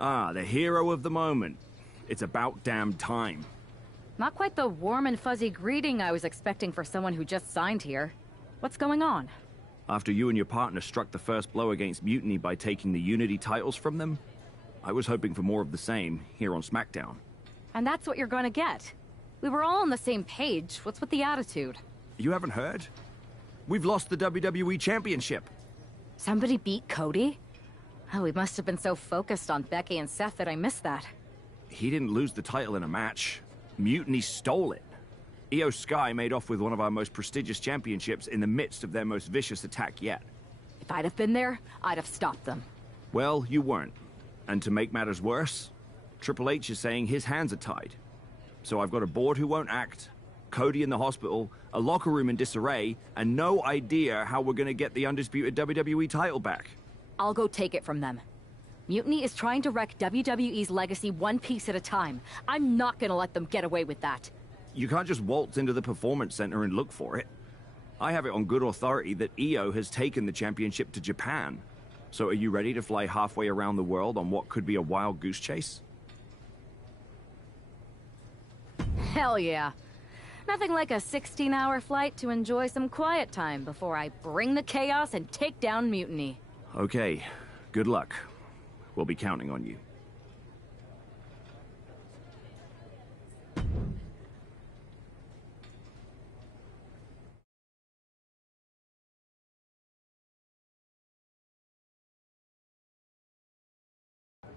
Ah, the hero of the moment. It's about damn time. Not quite the warm and fuzzy greeting I was expecting for someone who just signed here. What's going on? After you and your partner struck the first blow against Mutiny by taking the Unity titles from them, I was hoping for more of the same here on SmackDown. And that's what you're gonna get. We were all on the same page. What's with the attitude? You haven't heard? We've lost the WWE Championship. Somebody beat Cody? Oh, we must have been so focused on Becky and Seth that I missed that. He didn't lose the title in a match. Mutiny stole it. Io Sky made off with one of our most prestigious championships in the midst of their most vicious attack yet. If I'd have been there, I'd have stopped them. Well, you weren't. And to make matters worse, Triple H is saying his hands are tied. So I've got a board who won't act, Cody in the hospital, a locker room in disarray, and no idea how we're gonna get the undisputed WWE title back. I'll go take it from them. Mutiny is trying to wreck WWE's legacy one piece at a time. I'm not gonna let them get away with that. You can't just waltz into the Performance Center and look for it. I have it on good authority that Io has taken the championship to Japan. So are you ready to fly halfway around the world on what could be a wild goose chase? Hell yeah. Nothing like a 16-hour flight to enjoy some quiet time before I bring the chaos and take down Mutiny. Okay, good luck. We'll be counting on you.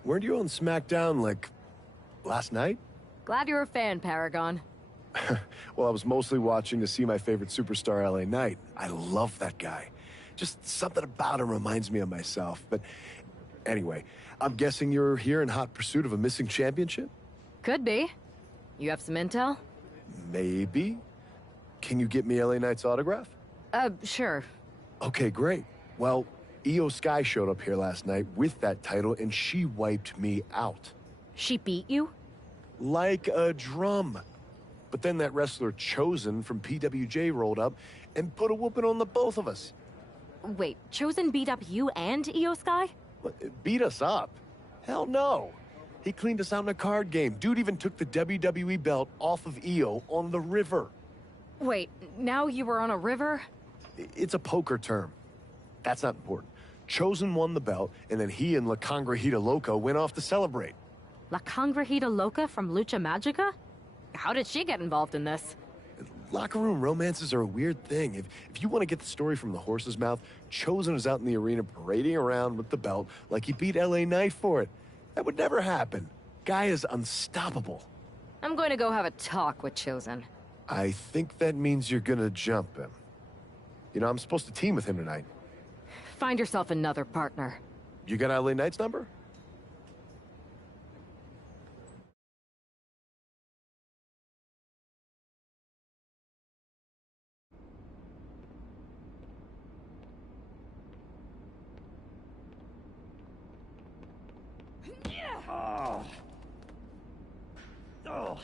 Weren't you on SmackDown, like, last night? Glad you're a fan, Paragon. Well, I was mostly watching to see my favorite superstar, LA Knight. I love that guy. Just something about him reminds me of myself. But anyway, I'm guessing you're here in hot pursuit of a missing championship? Could be. You have some intel? Maybe. Can you get me LA Knight's autograph? Sure. Okay, great. Well, Io Sky showed up here last night with that title, and she wiped me out. She beat you? Like a drum. But then that wrestler Chosen from PWJ rolled up and put a whooping on the both of us. Wait, Chosen beat up you and Io Sky? What, beat us up? Hell no. He cleaned us out in a card game. Dude even took the WWE belt off of Io on the river. Wait, now you were on a river? It's a poker term. That's not important. Chosen won the belt, and then he and La Congrejita Loca went off to celebrate. La Congrejita Loca from Lucha Magica? How did she get involved in this? Locker room romances are a weird thing. If you want to get the story from the horse's mouth, Chosen was out in the arena parading around with the belt like he beat LA Knight for it. That would never happen. Guy is unstoppable. I'm going to go have a talk with Chosen. I think that means you're gonna jump him. You know, I'm supposed to team with him tonight. Find yourself another partner. You got LA Knight's number? Oh. Oh.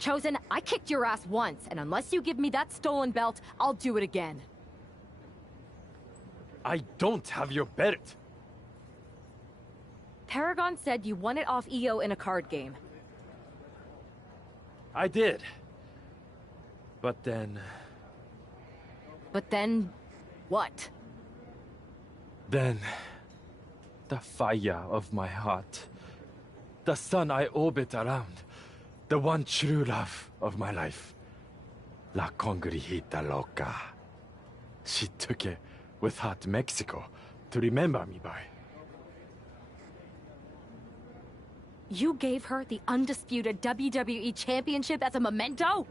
Chosen, I kicked your ass once, and unless you give me that stolen belt, I'll do it again. I don't have your belt. Paragon said you won it off EO in a card game. I did. But then... But then... what? Then... the fire of my heart. The sun I orbit around. The one true love of my life. La congrijita loca. She took it with her to Mexico to remember me by. You gave her the undisputed WWE Championship as a memento?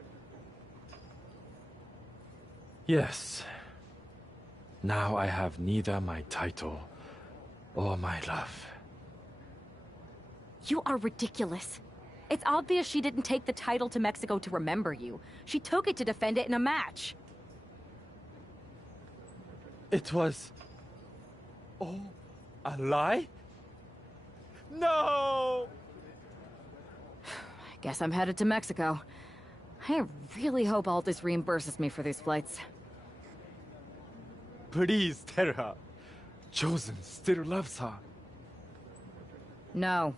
Yes. Now I have neither my title or my love. You are ridiculous. It's obvious she didn't take the title to Mexico to remember you. She took it to defend it in a match. It was... oh, a lie? No! I guess I'm headed to Mexico. I really hope Aldous reimburses me for these flights. Please tell her. Chosen still loves her. No.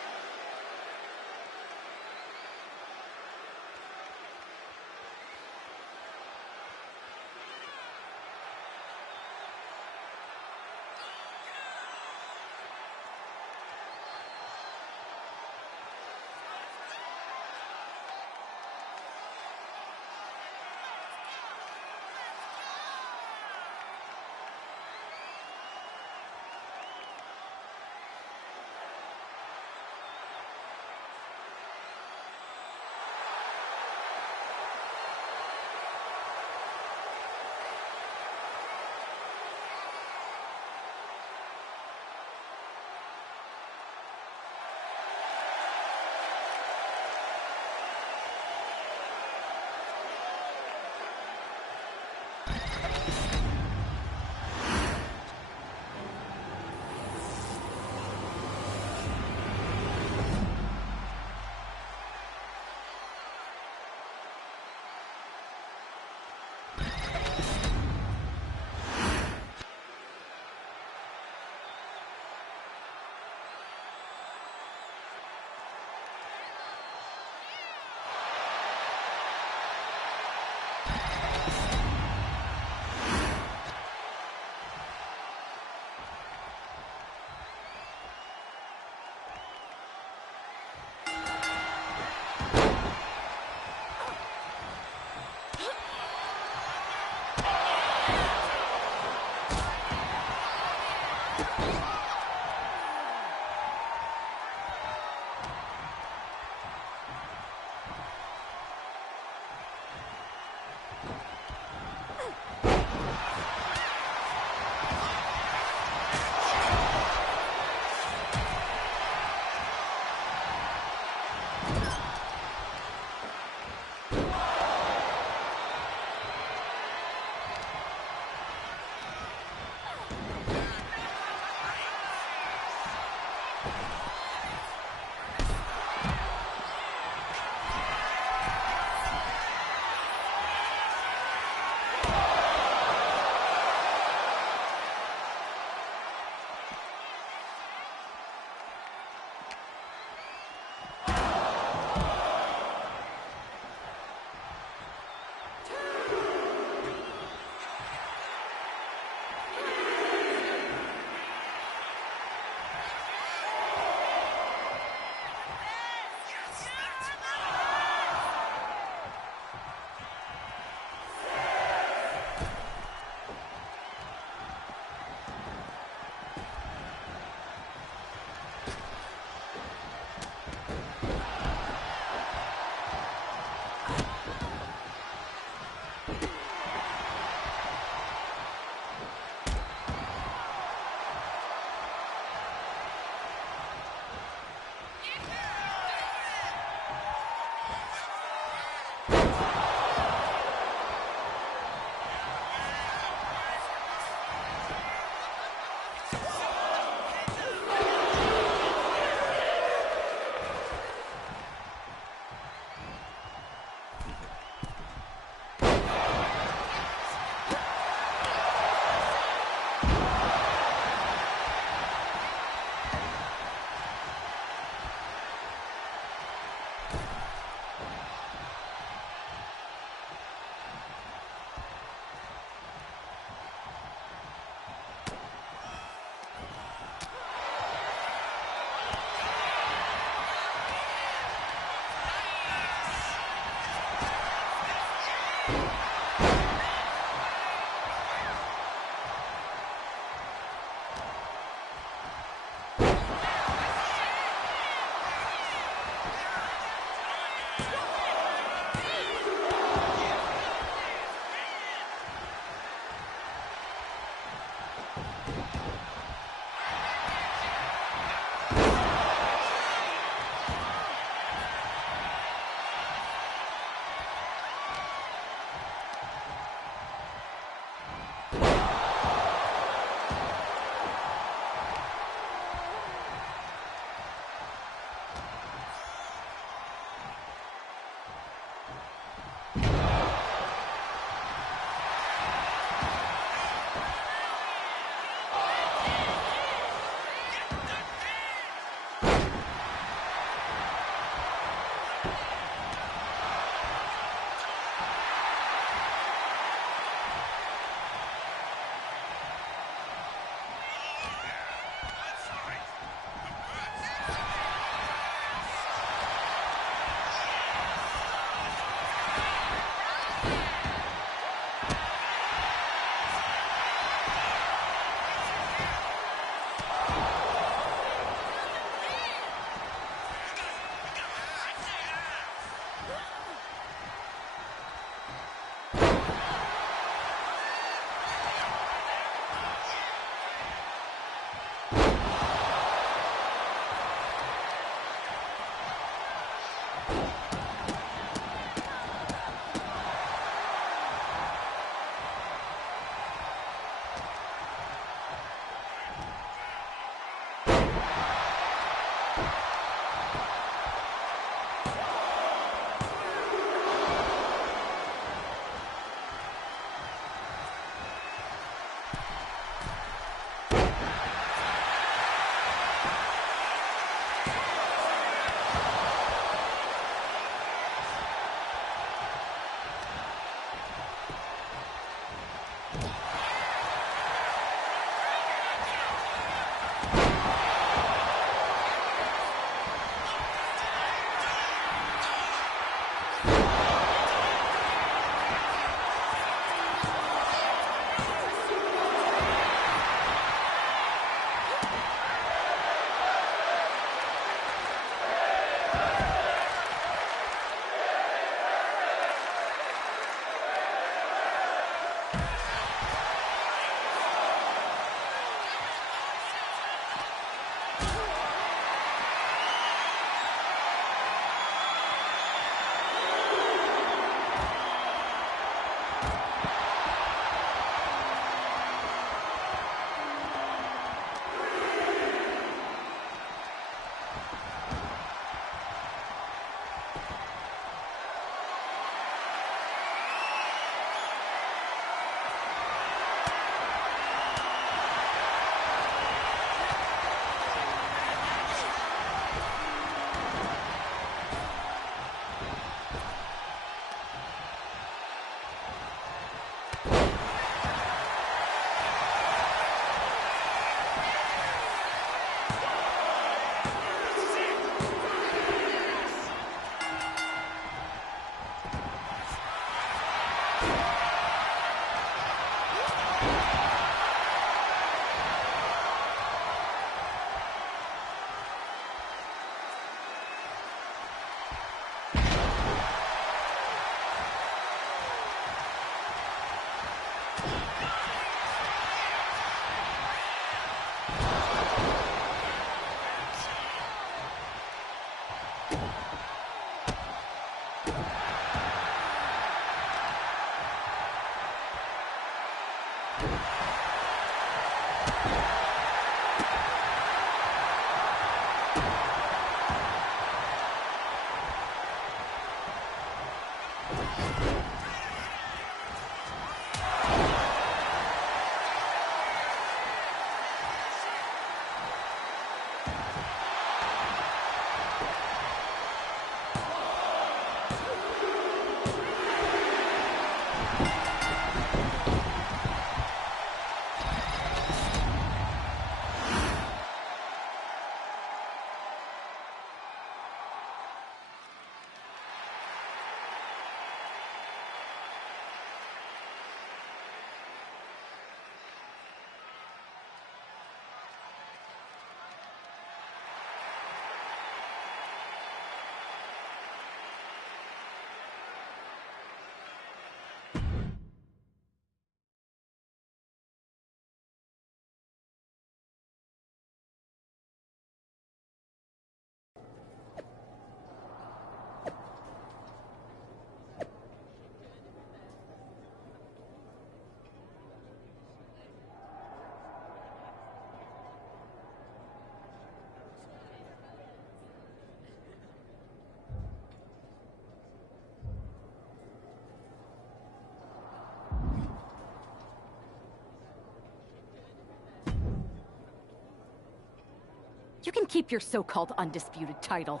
You can keep your so-called undisputed title.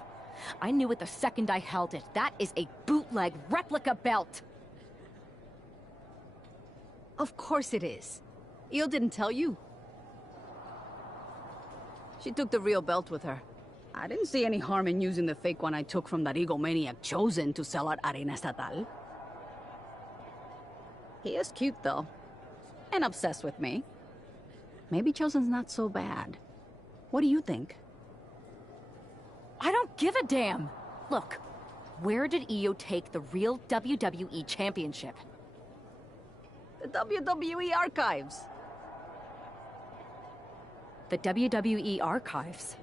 I knew it the second I held it. That is a bootleg replica belt. Of course it is. Io didn't tell you. She took the real belt with her. I didn't see any harm in using the fake one I took from that egomaniac Chosen to sell at Arena Estatal. He is cute, though. And obsessed with me. Maybe Chosen's not so bad. What do you think? I don't give a damn. Look, where did Io take the real WWE Championship? The WWE archives. The WWE archives.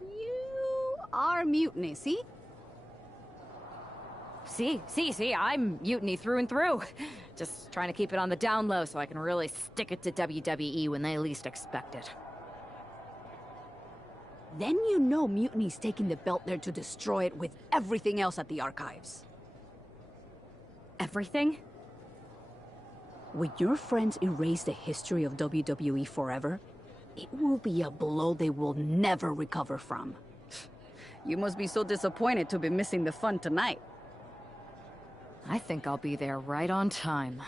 You are Mutiny, see? See, I'm mutiny through and through. Just trying to keep it on the down low so I can really stick it to WWE when they least expect it. Then you know Mutiny's taking the belt there to destroy it with everything else at the archives. Everything? When your friends erase the history of WWE forever, it will be a blow they will never recover from. You must be so disappointed to be missing the fun tonight. I think I'll be there right on time.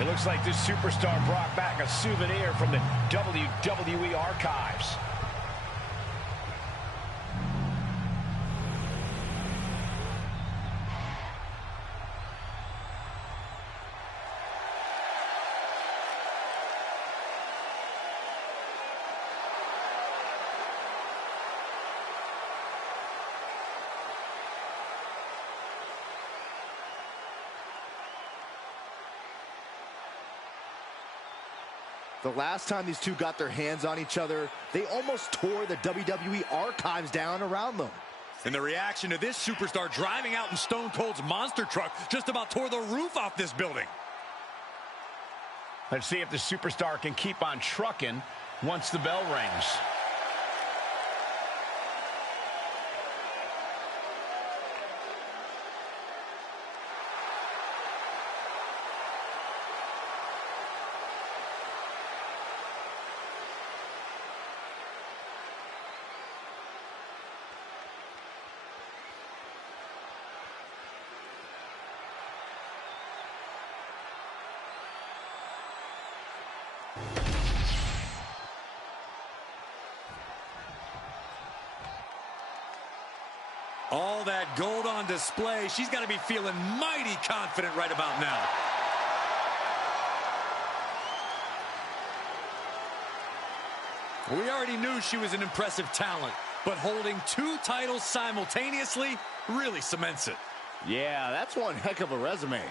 It looks like this superstar brought back a souvenir from the WWE archives. The last time these two got their hands on each other, they almost tore the WWE archives down around them. And the reaction to this superstar driving out in Stone Cold's monster truck just about tore the roof off this building. Let's see if the superstar can keep on trucking once the bell rings. All that gold on display. She's got to be feeling mighty confident right about now. We already knew she was an impressive talent, but holding two titles simultaneously really cements it. Yeah, that's one heck of a resume.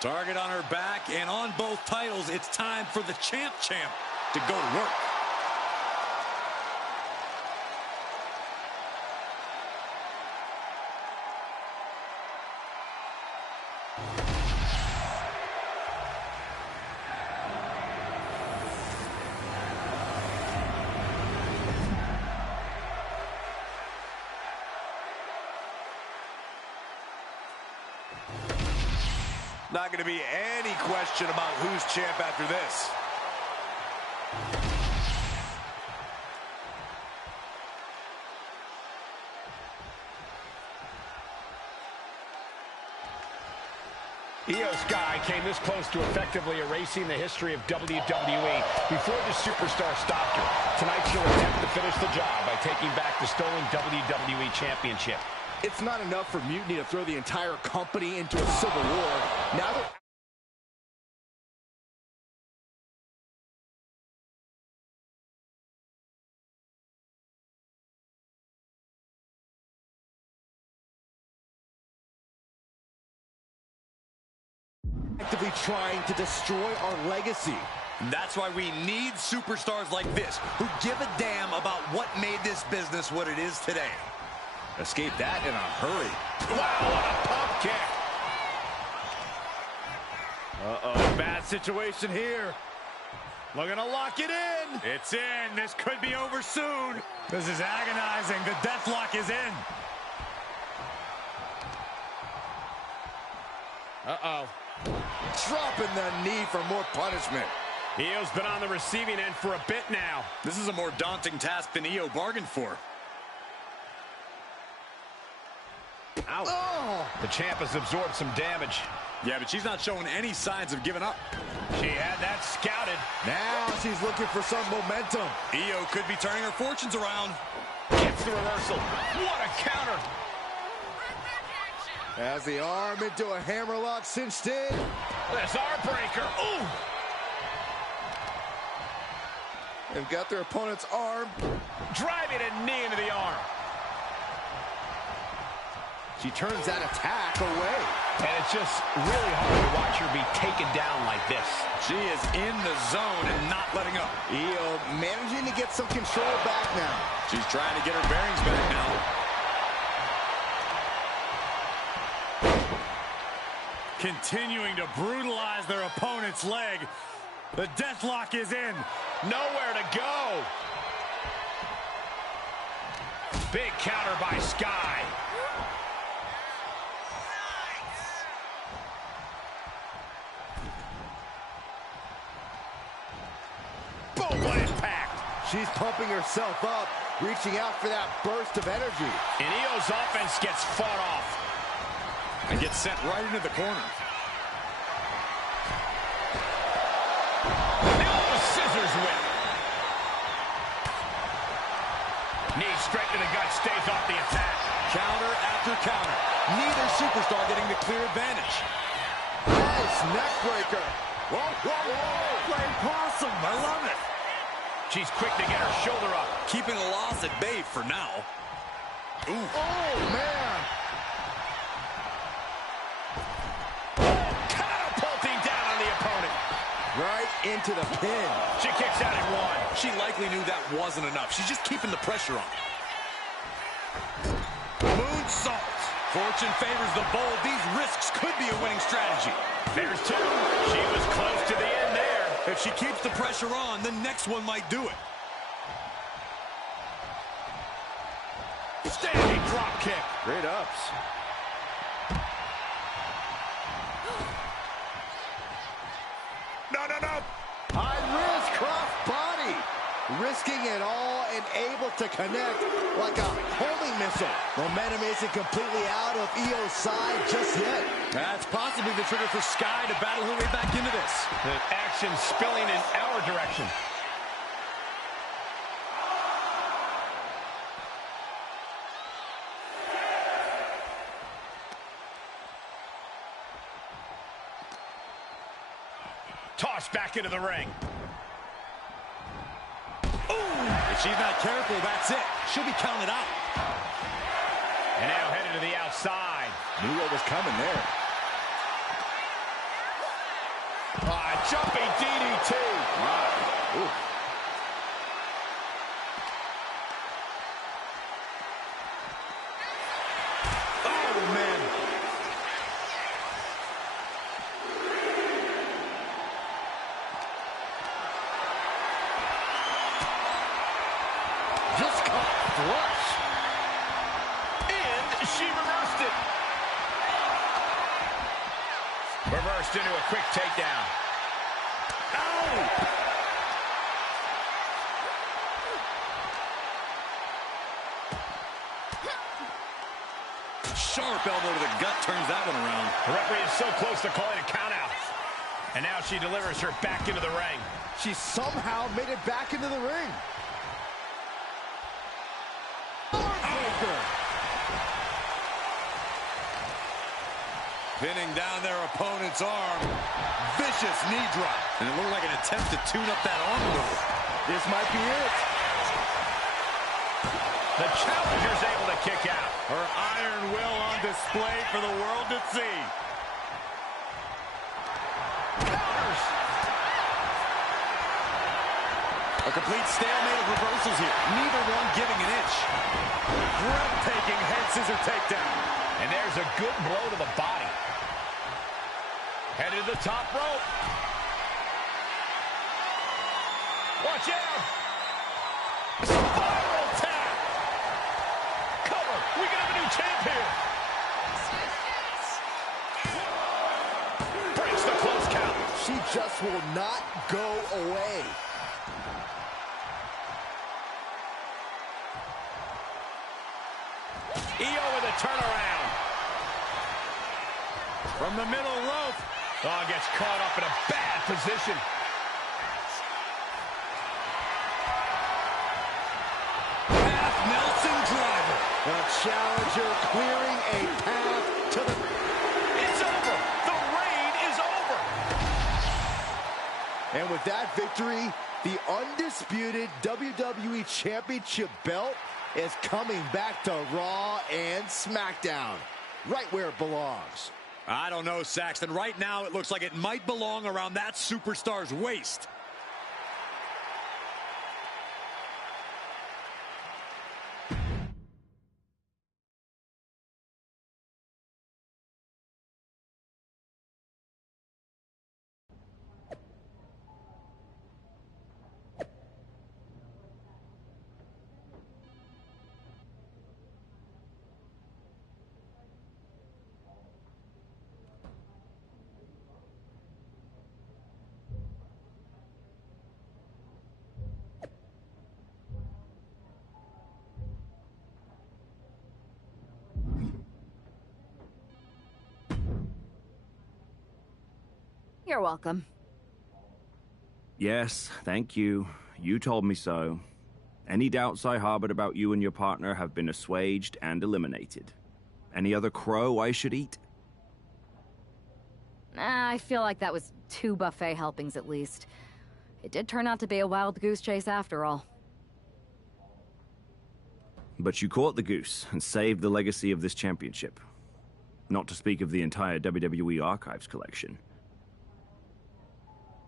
Target on her back, and on both titles, it's time for the champ to go to work. Not going to be any question about who's champ after this. Io Sky came this close to effectively erasing the history of WWE before the superstar stopped her. Tonight she'll attempt to finish the job by taking back the stolen WWE Championship. It's not enough for Mutiny to throw the entire company into a civil war. Now that actively trying to destroy our legacy. That's why we need superstars like this who give a damn about what made this business what it is today. Escape that in a hurry. Wow, what a pump kick. Uh-oh, bad situation here. Looking to lock it in. It's in. This could be over soon. This is agonizing. The deathlock is in. Uh-oh. Dropping the knee for more punishment. Io's been on the receiving end for a bit now. This is a more daunting task than Io bargained for. Ow. Oh. The champ has absorbed some damage. Yeah, but she's not showing any signs of giving up. She had that scouted. Now she's looking for some momentum. Io could be turning her fortunes around. Gets the reversal. What a counter. Has the arm into a hammerlock cinched in. This arm breaker. Ooh. They've got their opponent's arm. Driving a knee into the arm. She turns that attack away. And it's just really hard to watch her be taken down like this. She is in the zone and not letting up. Io managing to get some control back now. She's trying to get her bearings back now. Continuing to brutalize their opponent's leg. The deathlock is in. Nowhere to go. Big counter by Sky. Boom, what impact. She's pumping herself up, reaching out for that burst of energy. And Io's offense gets fought off. And gets sent right into the corner. Scissors whip. Knee straight to the gut, stays off the attack. Counter after counter. Neither superstar getting the clear advantage. Nice neck breaker. Whoa, whoa, whoa. Playing possum. I love it. She's quick to get her shoulder up. Keeping a loss at bay for now. Ooh. Oh, man. Catapulting down on the opponent. Right into the pin. She kicks out at one. She likely knew that wasn't enough. She's just keeping the pressure on. Moonsault. Fortune favors the bold. These risks could be a winning strategy. There's two. She was close to the end there. If she keeps the pressure on, the next one might do it. Standing drop kick. Great ups. No, no, no. High risk cross body. Risking it all and able to connect like a homing missile. Momentum isn't completely out of Io's side just yet. That's possibly the trigger for Sky to battle her way back into this. The action spilling in our direction. Tossed back into the ring. If she's not careful, that's it. She'll be counted out. And now headed to the outside. Knew what was coming there. Jumping DDT. Wow. Ooh. Oh, man. Just caught flush. And she reversed it. Reversed into a quick takedown. Oh! Sharp elbow to the gut turns that one around. The referee is so close to calling a countout. And now she delivers her back into the ring. She somehow made it back into the ring. Pinning down their opponent's arm. Vicious knee drop. And it looked like an attempt to tune up that arm a little. This might be it. The challenger's able to kick out. Her iron will on display for the world to see. Counters. A complete stalemate of reversals here. Neither one giving an inch. Breathtaking head scissor takedown. And there's a good blow to the body. Headed to the top rope. Watch out. Spiral tap. Cover. We can have a new champ here. Breaks the close count. She just will not go away. Io with a turnaround. From the middle rope. Oh, gets caught up in a bad position. Half Nelson driver. The challenger clearing a path to the... It's over. The reign is over. And with that victory, the undisputed WWE Championship belt is coming back to Raw and SmackDown, right where it belongs. I don't know, Saxton. Right now, it looks like it might belong around that superstar's waist. You're welcome. Yes, thank you. You told me so. Any doubts I harbored about you and your partner have been assuaged and eliminated. Any other crow I should eat? I feel like that was 2 buffet helpings at least. It did turn out to be a wild goose chase after all. But you caught the goose and saved the legacy of this championship. Not to speak of the entire WWE Archives collection.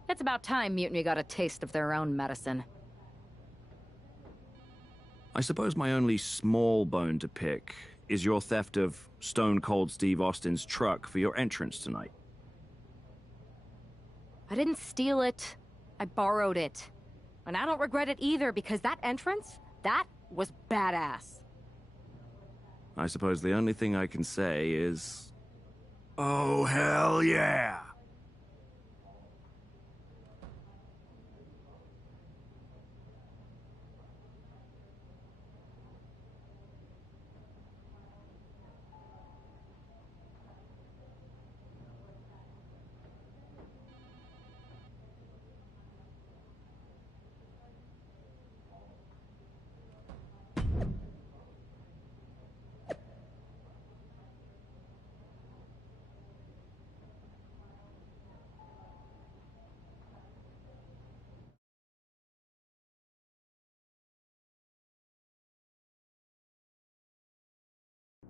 It's about time Mutiny got a taste of their own medicine. I suppose my only small bone to pick is your theft of Stone Cold Steve Austin's truck for your entrance tonight. I didn't steal it. I borrowed it. And I don't regret it either, because that entrance, that was badass. I suppose the only thing I can say is... oh, hell yeah!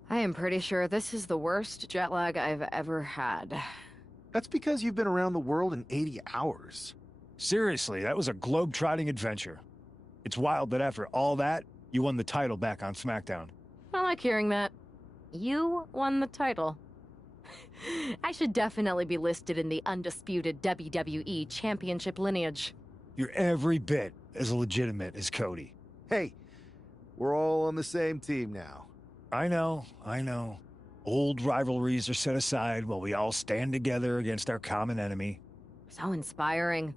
I am pretty sure this is the worst jet lag I've ever had. That's because you've been around the world in 80 hours. Seriously, that was a globe-trotting adventure. It's wild that after all that, you won the title back on SmackDown. I like hearing that. You won the title. I should definitely be listed in the undisputed WWE Championship lineage. You're every bit as legitimate as Cody. Hey, we're all on the same team now. I know. Old rivalries are set aside while we all stand together against our common enemy. So inspiring.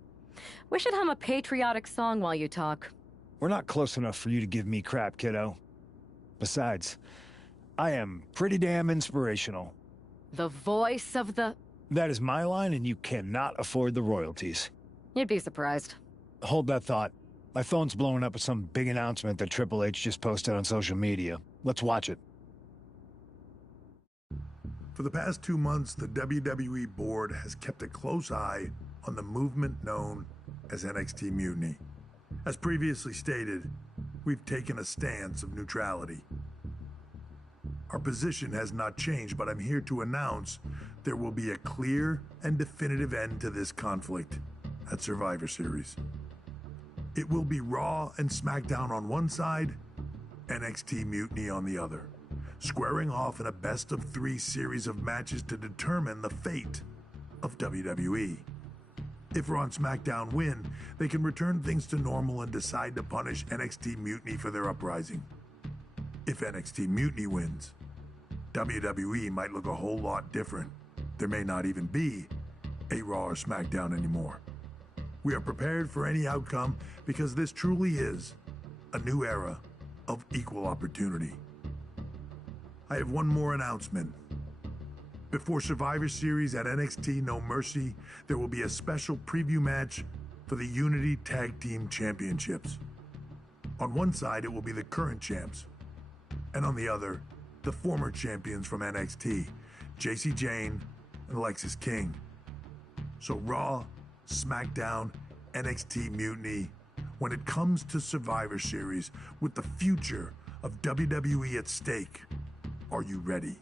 We should hum a patriotic song while you talk. We're not close enough for you to give me crap, kiddo. Besides, I am pretty damn inspirational. The voice of the... That is my line, and you cannot afford the royalties. You'd be surprised. Hold that thought. My phone's blowing up with some big announcement that Triple H just posted on social media. Let's watch it. For the past 2 months, the WWE board has kept a close eye on the movement known as NXT Mutiny. As previously stated, we've taken a stance of neutrality. Our position has not changed, but I'm here to announce there will be a clear and definitive end to this conflict at Survivor Series. It will be Raw and SmackDown on one side, NXT Mutiny on the other, squaring off in a best-of-3 series of matches to determine the fate of WWE. If Raw and SmackDown win, they can return things to normal and decide to punish NXT Mutiny for their uprising. If NXT Mutiny wins, WWE might look a whole lot different. There may not even be a Raw or SmackDown anymore. We are prepared for any outcome because this truly is a new era of equal opportunity. I have one more announcement. Before Survivor Series at NXT No Mercy, there will be a special preview match for the Unity Tag Team Championships. On one side, it will be the current champs, and on the other, the former champions from NXT, Jacy Jayne and Lexis King. So Raw, SmackDown, NXT Mutiny, when it comes to Survivor Series, with the future of WWE at stake, are you ready?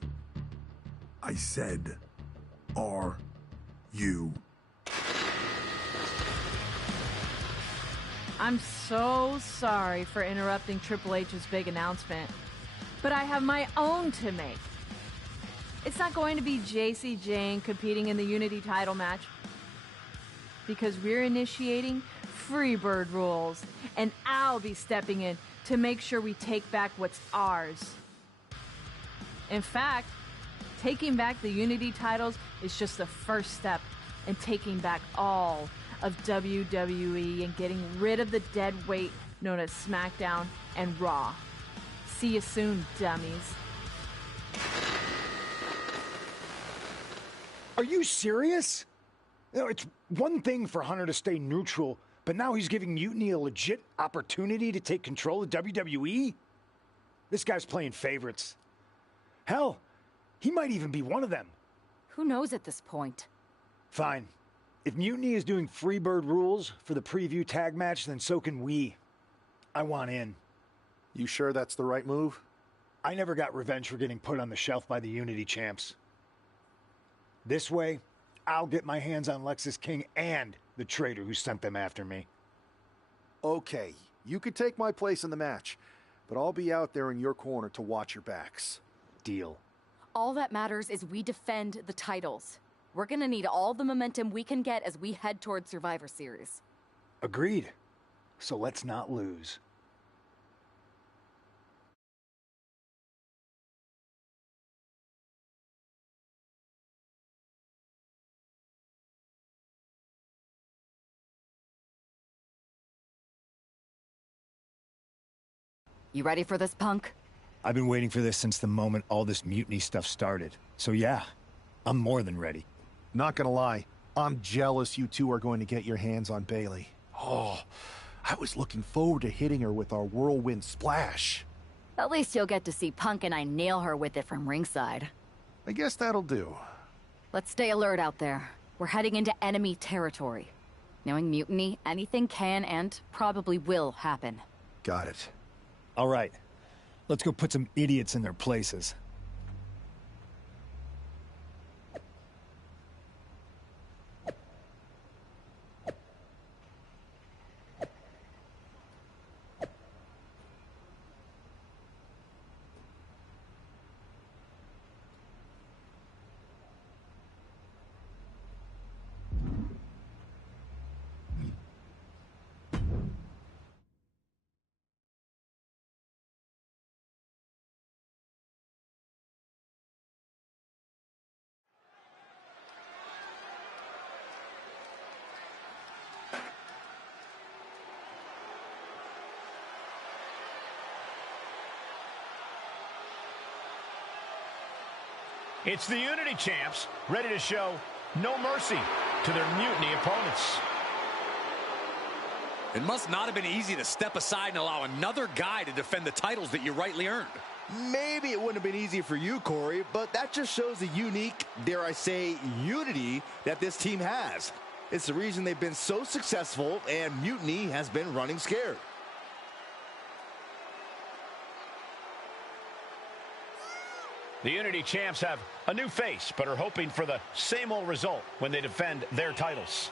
I said, are you? I'm so sorry for interrupting Triple H's big announcement, but I have my own to make. It's not going to be Jacy Jayne competing in the Unity title match, because we're initiating Freebird rules, and I'll be stepping in to make sure we take back what's ours. In fact, taking back the Unity titles is just the first step in taking back all of WWE and getting rid of the dead weight known as SmackDown and Raw. See you soon, dummies. Are you serious? You know, it's one thing for Hunter to stay neutral, but now he's giving Mutiny a legit opportunity to take control of WWE? This guy's playing favorites. Hell, he might even be one of them. Who knows at this point? Fine. If Mutiny is doing Freebird rules for the preview tag match, then so can we. I want in. You sure that's the right move? I never got revenge for getting put on the shelf by the Unity champs. This way, I'll get my hands on Lexis King and the traitor who sent them after me. Okay, you could take my place in the match, but I'll be out there in your corner to watch your backs. Deal. All that matters is we defend the titles. We're gonna need all the momentum we can get as we head towards Survivor Series. Agreed. So let's not lose. You ready for this, Punk? I've been waiting for this since the moment all this Mutiny stuff started. So yeah, I'm more than ready. Not gonna lie, I'm jealous you two are going to get your hands on Bayley. Oh, I was looking forward to hitting her with our whirlwind splash. At least you'll get to see Punk and I nail her with it from ringside. I guess that'll do. Let's stay alert out there. We're heading into enemy territory. Knowing Mutiny, anything can and probably will happen. Got it. All right, let's go put some idiots in their places. It's the Unity champs, ready to show no mercy to their Mutiny opponents. It must not have been easy to step aside and allow another guy to defend the titles that you rightly earned. Maybe it wouldn't have been easy for you, Corey, but that just shows the unique, dare I say, unity that this team has. It's the reason they've been so successful, and Mutiny has been running scared. The Unity champs have a new face, but are hoping for the same old result when they defend their titles.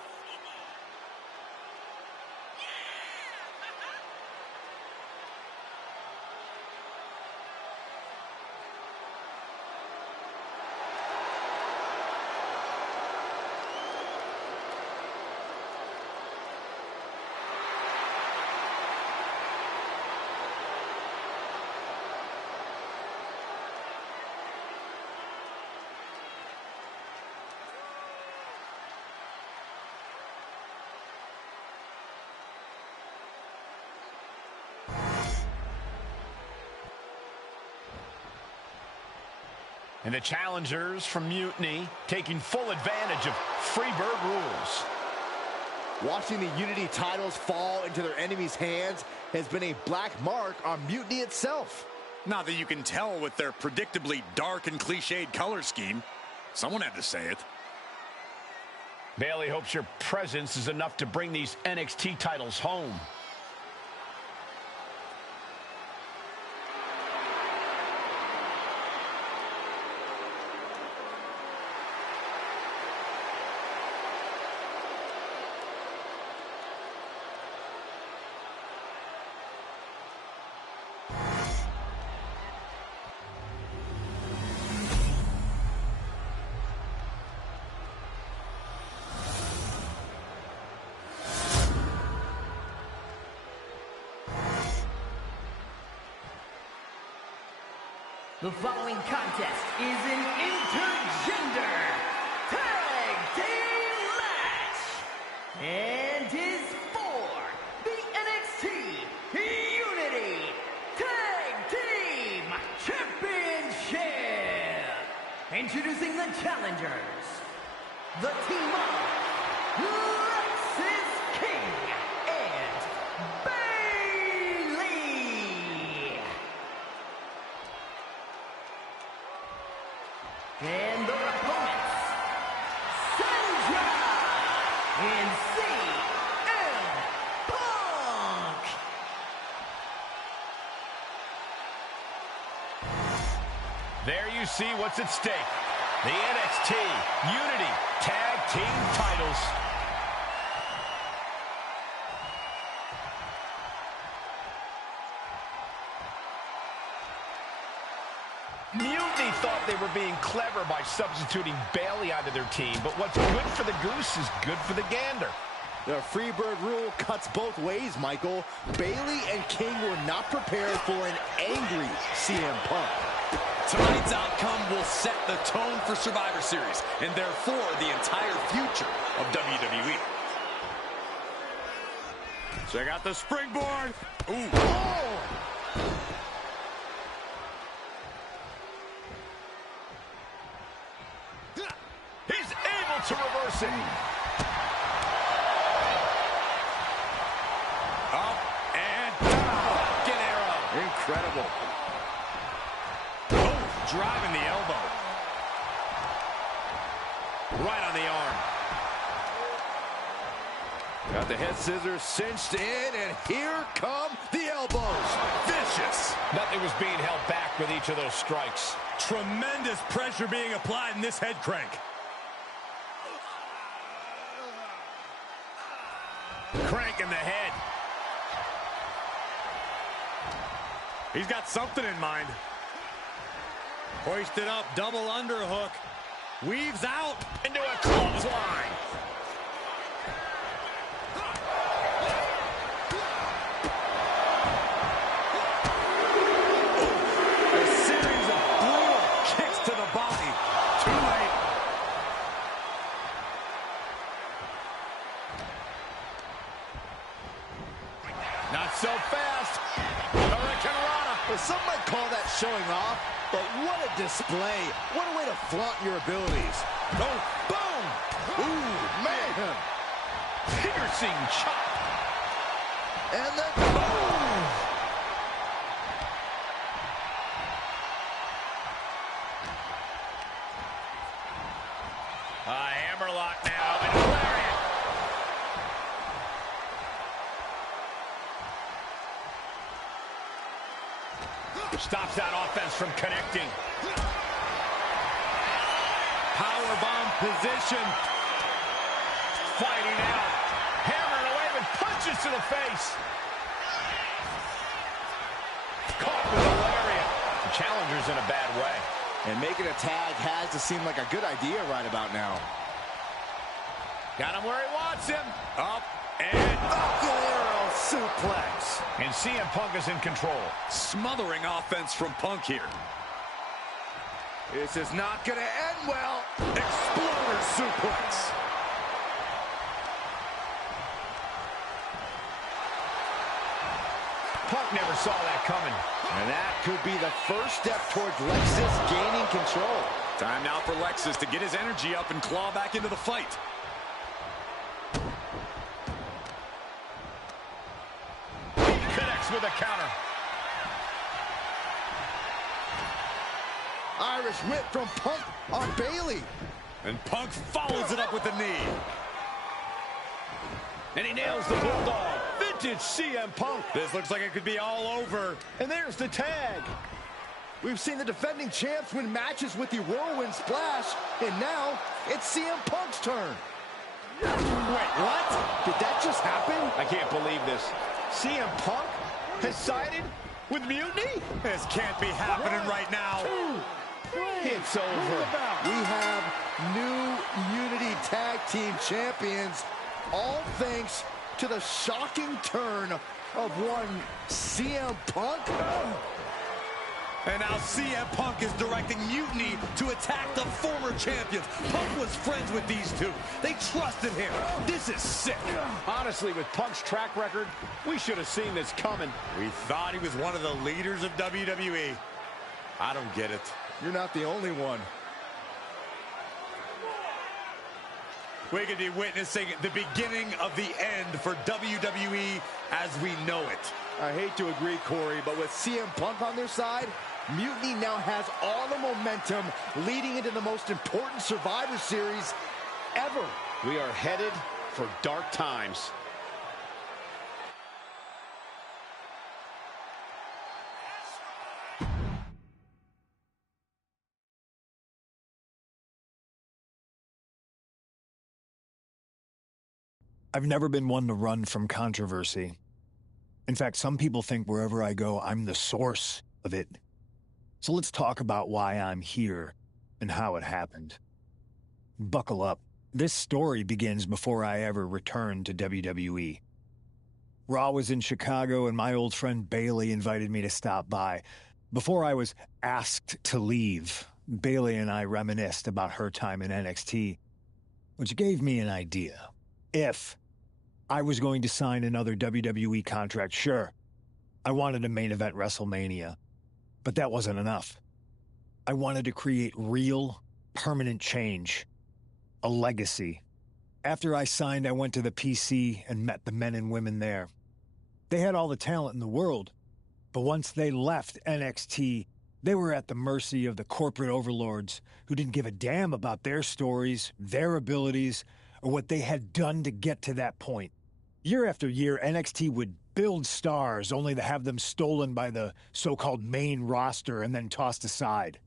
And the challengers from Mutiny taking full advantage of Freebird rules. Watching the Unity titles fall into their enemies' hands has been a black mark on Mutiny itself. Not that you can tell with their predictably dark and cliched color scheme. Someone had to say it. Bayley hopes your presence is enough to bring these NXT titles home. The following contest is an intergender tag team match and is for the NXT Unity Tag Team Championship. Introducing the challengers, the team of Lexis King and Bailey. And their opponents, Sandra and CM Punk. There you see what's at stake. The NXT Unity Tag Team titles. Mutiny thought they were being clever by substituting Bailey onto their team, but what's good for the goose is good for the gander. The Freebird rule cuts both ways, Michael. Bailey and King were not prepared for an angry CM Punk. Tonight's outcome will set the tone for Survivor Series, and therefore the entire future of WWE. Check out the springboard. Ooh. Oh! He's able to reverse it. Up and down. Fucking arrow. Incredible. Driving the elbow. Right on the arm. Got the head scissors cinched in, and here come the elbows. Vicious. Nothing was being held back with each of those strikes. Tremendous pressure being applied in this head crank. Crank in the head. He's got something in mind. Hoisted up, double underhook. Weaves out into a clothesline. A series of brutal kicks to the body. Too late. Not so fast. Hurricane Rana. Well, some might call that showing off, but what a display. What a way to flaunt your abilities. Oh, boom! Ooh, man. Piercing chop. And then boom! A hammerlock now, and a lariat. Stops that offense from connecting. Powerbomb position. Fighting out. Hammering away with punches to the face. Caught with a lariat. The challenger's in a bad way. And making a tag has to seem like a good idea right about now. Got him where he wants him. Up and Arrow suplex. And CM Punk is in control. smothering offense from Punk here. This is not going to end well. Exploder suplex. Punk never saw that coming. And that could be the first step towards Lexis gaining control. Time now for Lexis to get his energy up and claw back into the fight. He connects with a counter. Irish whip from Punk on Bailey. And Punk follows it up with the knee. And he nails the bulldog. Vintage CM Punk. This looks like it could be all over. And there's the tag. We've seen the defending champs win matches with the whirlwind splash, and now it's CM Punk's turn. Wait, what? Did that just happen? I can't believe this. CM Punk has sided with Mutiny? This can't be happening right now. It's over. We have new Unity Tag Team Champions, all thanks to the shocking turn of one CM Punk. And now CM Punk is directing Mutiny to attack the former champions. Punk was friends with these two. They trusted him. This is sick. Honestly, with Punk's track record, we should have seen this coming. We thought he was one of the leaders of WWE. I don't get it. You're not the only one. We could be witnessing the beginning of the end for WWE as we know it. I hate to agree, Corey, but with CM Punk on their side, Mutiny now has all the momentum leading into the most important Survivor Series ever. We are headed for dark times. I've never been one to run from controversy. In fact, some people think wherever I go, I'm the source of it. So let's talk about why I'm here and how it happened. Buckle up. This story begins before I ever returned to WWE. Raw was in Chicago and my old friend Bayley invited me to stop by. Before I was asked to leave, Bayley and I reminisced about her time in NXT, which gave me an idea. If I was going to sign another WWE contract, sure, I wanted to main event WrestleMania, but that wasn't enough. I wanted to create real, permanent change, a legacy. After I signed, I went to the PC and met the men and women there. They had all the talent in the world, but once they left NXT, they were at the mercy of the corporate overlords who didn't give a damn about their stories, their abilities, or what they had done to get to that point. Year after year, NXT would build stars only to have them stolen by the so-called main roster and then tossed aside.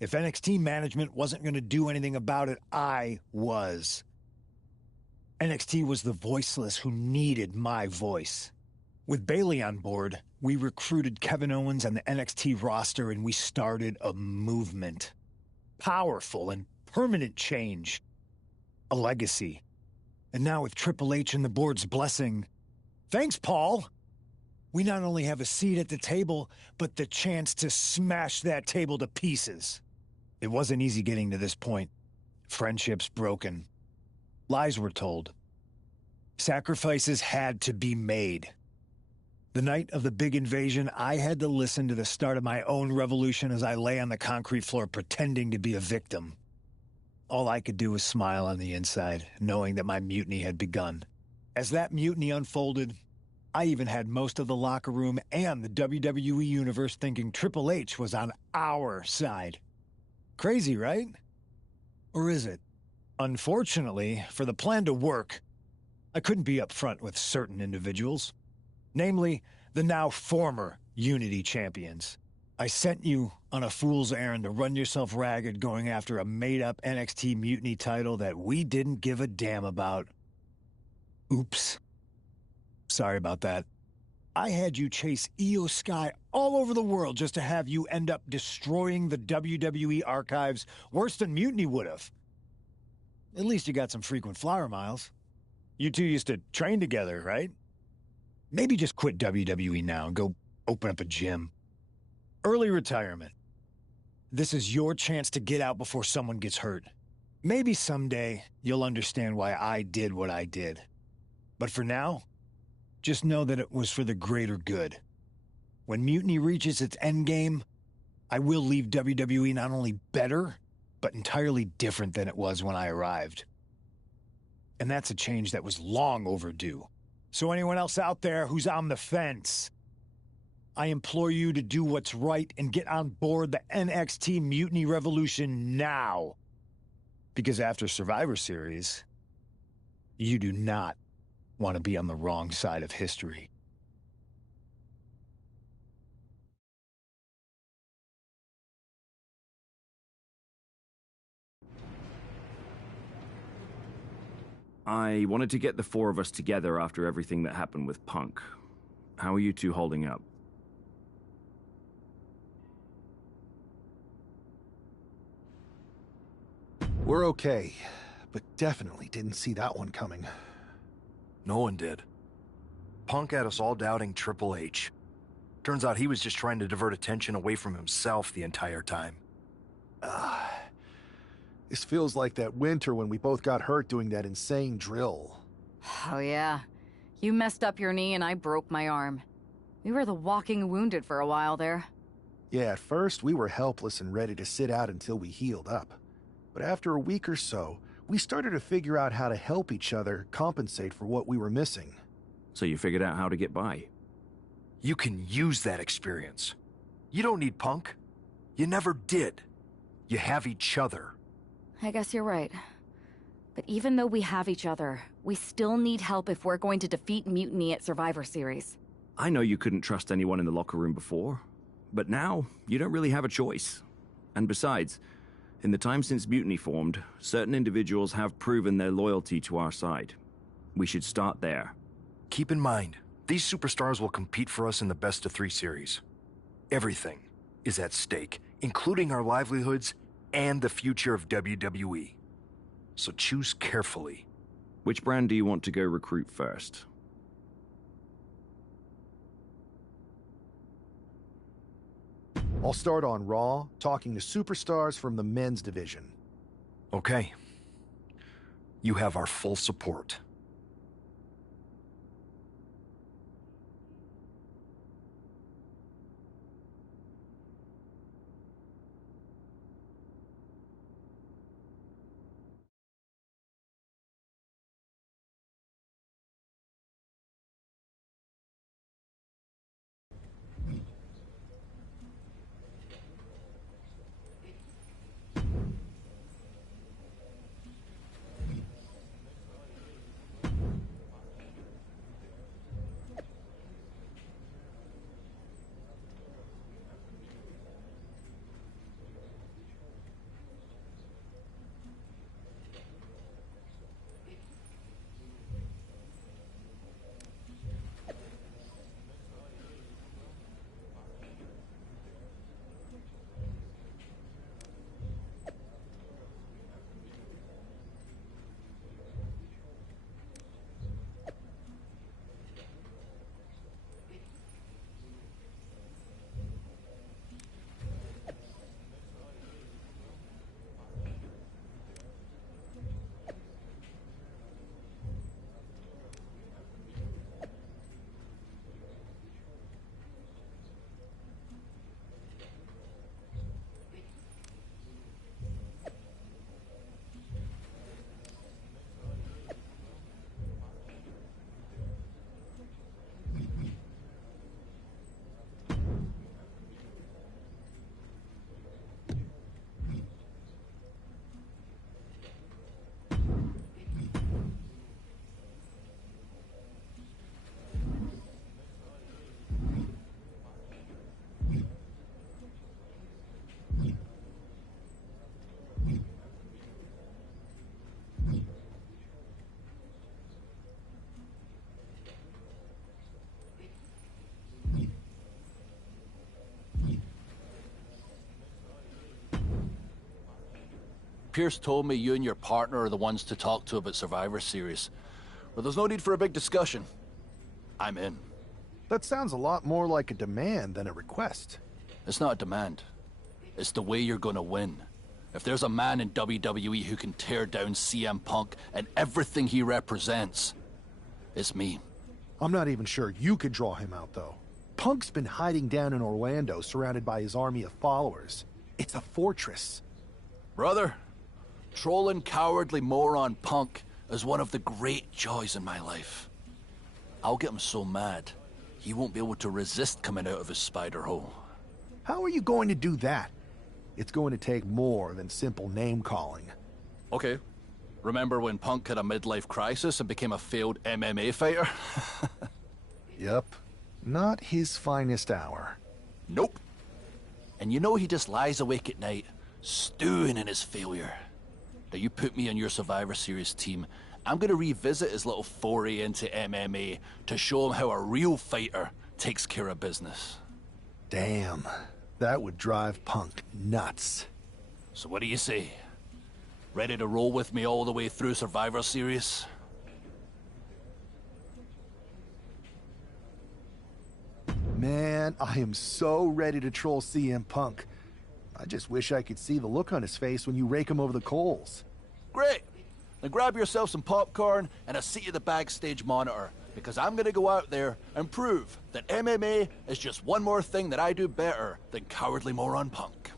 If NXT management wasn't going to do anything about it, I was. NXT was the voiceless who needed my voice. With Bayley on board, we recruited Kevin Owens and the NXT roster and we started a movement. Powerful and permanent change. A legacy. And now with Triple H and the board's blessing, thanks, Paul! We not only have a seat at the table, but the chance to smash that table to pieces. It wasn't easy getting to this point. Friendships broken. Lies were told. Sacrifices had to be made. The night of the big invasion, I had to listen to the start of my own revolution as I lay on the concrete floor pretending to be a victim. All I could do was smile on the inside, knowing that my mutiny had begun. As that mutiny unfolded, I even had most of the locker room and the WWE Universe thinking Triple H was on our side. Crazy, right? Or is it? Unfortunately, for the plan to work, I couldn't be upfront with certain individuals. Namely, the now former Unity champions. I sent you on a fool's errand to run yourself ragged going after a made-up NXT Mutiny title that we didn't give a damn about. Oops. Sorry about that. I had you chase Io Sky all over the world just to have you end up destroying the WWE archives worse than Mutiny would have. At least you got some frequent flyer miles. You two used to train together, right? Maybe just quit WWE now and go open up a gym. Early retirement. This is your chance to get out before someone gets hurt. Maybe someday you'll understand why I did what I did. But for now, just know that it was for the greater good. When Mutiny reaches its endgame, I will leave WWE not only better, but entirely different than it was when I arrived. And that's a change that was long overdue. So anyone else out there who's on the fence, I implore you to do what's right and get on board the NXT Mutiny Revolution now. Because after Survivor Series, you do not want to be on the wrong side of history. I wanted to get the four of us together after everything that happened with Punk. How are you two holding up? We're okay, but definitely didn't see that one coming. No one did. Punk had us all doubting Triple H. Turns out he was just trying to divert attention away from himself the entire time. This feels like that winter when we both got hurt doing that insane drill. Oh yeah. You messed up your knee and I broke my arm. We were the walking wounded for a while there. Yeah, at first we were helpless and ready to sit out until we healed up. But after a week or so, we started to figure out how to help each other compensate for what we were missing. So you figured out how to get by. You can use that experience. You don't need Punk. You never did. You have each other. I guess you're right. But even though we have each other, we still need help if we're going to defeat Mutiny at Survivor Series. I know you couldn't trust anyone in the locker room before, but now you don't really have a choice. And besides, in the time since Mutiny formed, certain individuals have proven their loyalty to our side. We should start there. Keep in mind, these superstars will compete for us in the best-of-3 series. Everything is at stake, including our livelihoods and the future of WWE. So choose carefully. Which brand do you want to go recruit first? I'll start on Raw, talking to superstars from the men's division. Okay. You have our full support. Pierce told me you and your partner are the ones to talk to about Survivor Series. Well, there's no need for a big discussion. I'm in. That sounds a lot more like a demand than a request. It's not a demand. It's the way you're gonna win. If there's a man in WWE who can tear down CM Punk and everything he represents, it's me. I'm not even sure you could draw him out, though. Punk's been hiding down in Orlando, surrounded by his army of followers. It's a fortress. Brother, trolling cowardly moron Punk is one of the great joys in my life. I'll get him so mad, he won't be able to resist coming out of his spider hole. How are you going to do that? It's going to take more than simple name-calling. Okay. Remember when Punk had a midlife crisis and became a failed MMA fighter? Yep. Not his finest hour. Nope. And you know he just lies awake at night, stewing in his failure. Now you put me on your Survivor Series team, I'm gonna revisit his little foray into MMA to show him how a real fighter takes care of business. Damn. That would drive Punk nuts. So what do you say? Ready to roll with me all the way through Survivor Series? Man, I am so ready to troll CM Punk. I just wish I could see the look on his face when you rake him over the coals. Great! Then grab yourself some popcorn and a seat at the backstage monitor, because I'm gonna go out there and prove that MMA is just one more thing that I do better than cowardly moron Punk.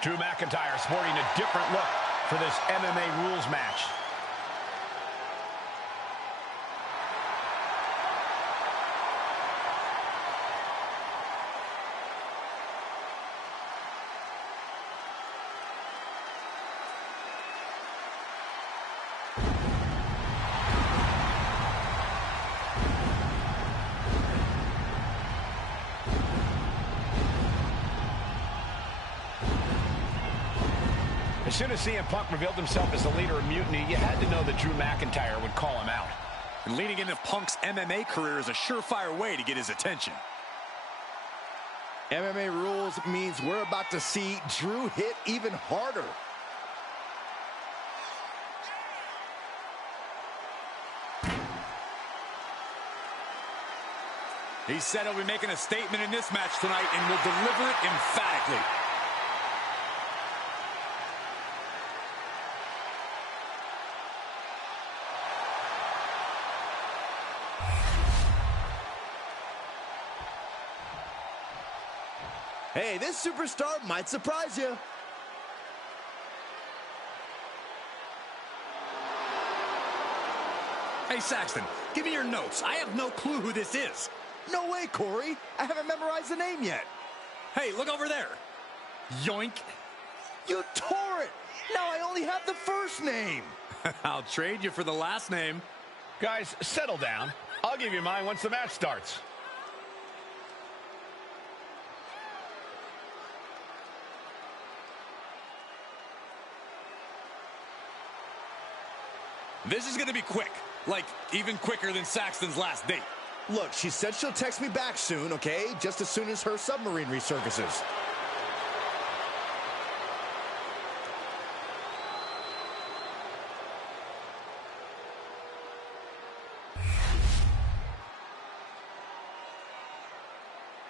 Drew McIntyre sporting a different look for this MMA rules match. As soon as CM Punk revealed himself as the leader of Mutiny, you had to know that Drew McIntyre would call him out. And leading into Punk's MMA career is a surefire way to get his attention. MMA rules means we're about to see Drew hit even harder. He said he'll be making a statement in this match tonight and will deliver it emphatically. Hey, this superstar might surprise you. Hey, Saxton, give me your notes. I have no clue who this is. No way, Corey. I haven't memorized the name yet. Hey, look over there. Yoink. You tore it. Now I only have the first name. I'll trade you for the last name. Guys, settle down. I'll give you mine once the match starts. This is going to be quick. Like, even quicker than Saxton's last date. Look, she said she'll text me back soon, okay? Just as soon as her submarine resurfaces.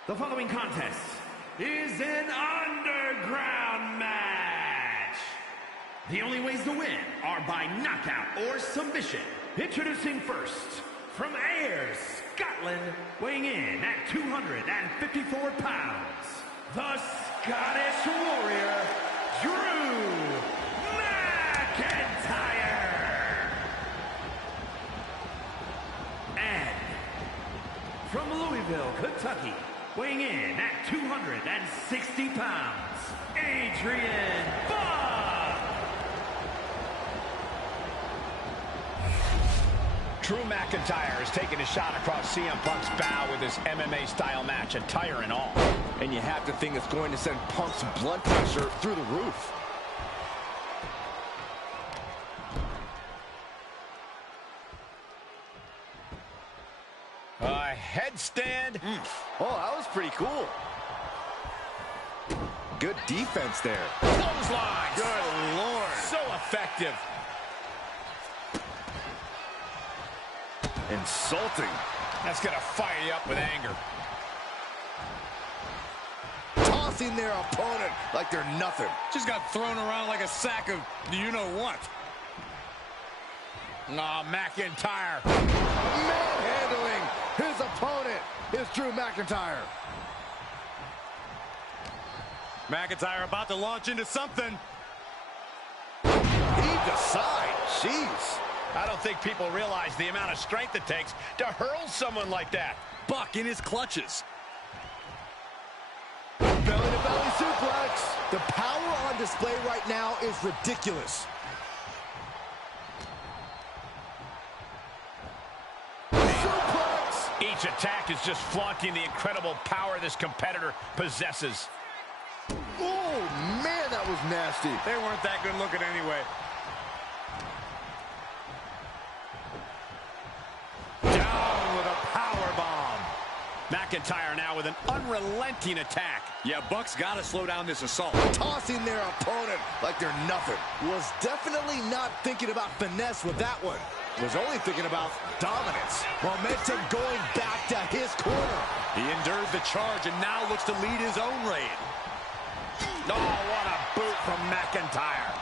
The following contest is an underground match. The only ways to win are by knockout or submission. Introducing first, from Ayr, Scotland, weighing in at 254 pounds, the Scottish Warrior, Drew McIntyre. And from Louisville, Kentucky, weighing in at 260 pounds, Adrian Buck. Drew McIntyre is taking a shot across CM Punk's bow with his MMA-style match, attire and all. And you have to think it's going to send Punk's blood pressure through the roof. Headstand. Oh, that was pretty cool. Good defense there. Clothesline. Good Lord. So effective. Insulting. That's going to fire you up with anger. Tossing their opponent like they're nothing. Just got thrown around like a sack of you-know-what. Oh, McIntyre. Manhandling his opponent is Drew McIntyre. McIntyre about to launch into something. Heaved aside. Jeez. I don't think people realize the amount of strength it takes to hurl someone like that. Buck in his clutches. Belly-to-belly suplex. The power on display right now is ridiculous. Suplex. Each attack is just flaunting the incredible power this competitor possesses. Oh, man, that was nasty. They weren't that good looking anyway. Down with a power bomb. McIntyre now with an unrelenting attack. Yeah, Buck's got to slow down this assault. Tossing their opponent like they're nothing. Was definitely not thinking about finesse with that one. Was only thinking about dominance. Momentum going back to his corner. He endured the charge and now looks to lead his own raid. Oh, what a boot from McIntyre.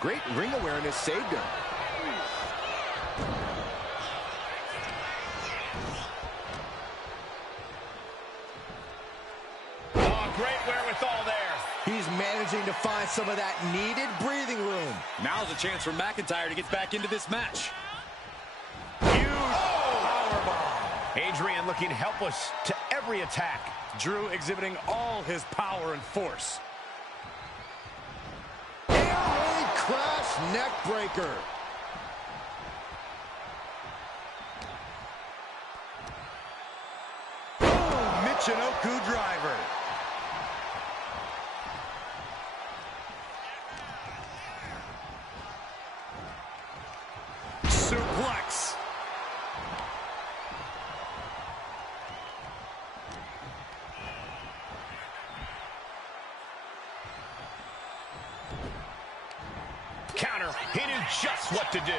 Great ring awareness saved him. great wherewithal there. He's managing to find some of that needed breathing room. Now's a chance for McIntyre to get back into this match. Adrian looking helpless to every attack. Drew exhibiting all his power and force. Airway crash neck breaker. Oh, Michinoku driver. Suplex. Counter. He knew just what to do.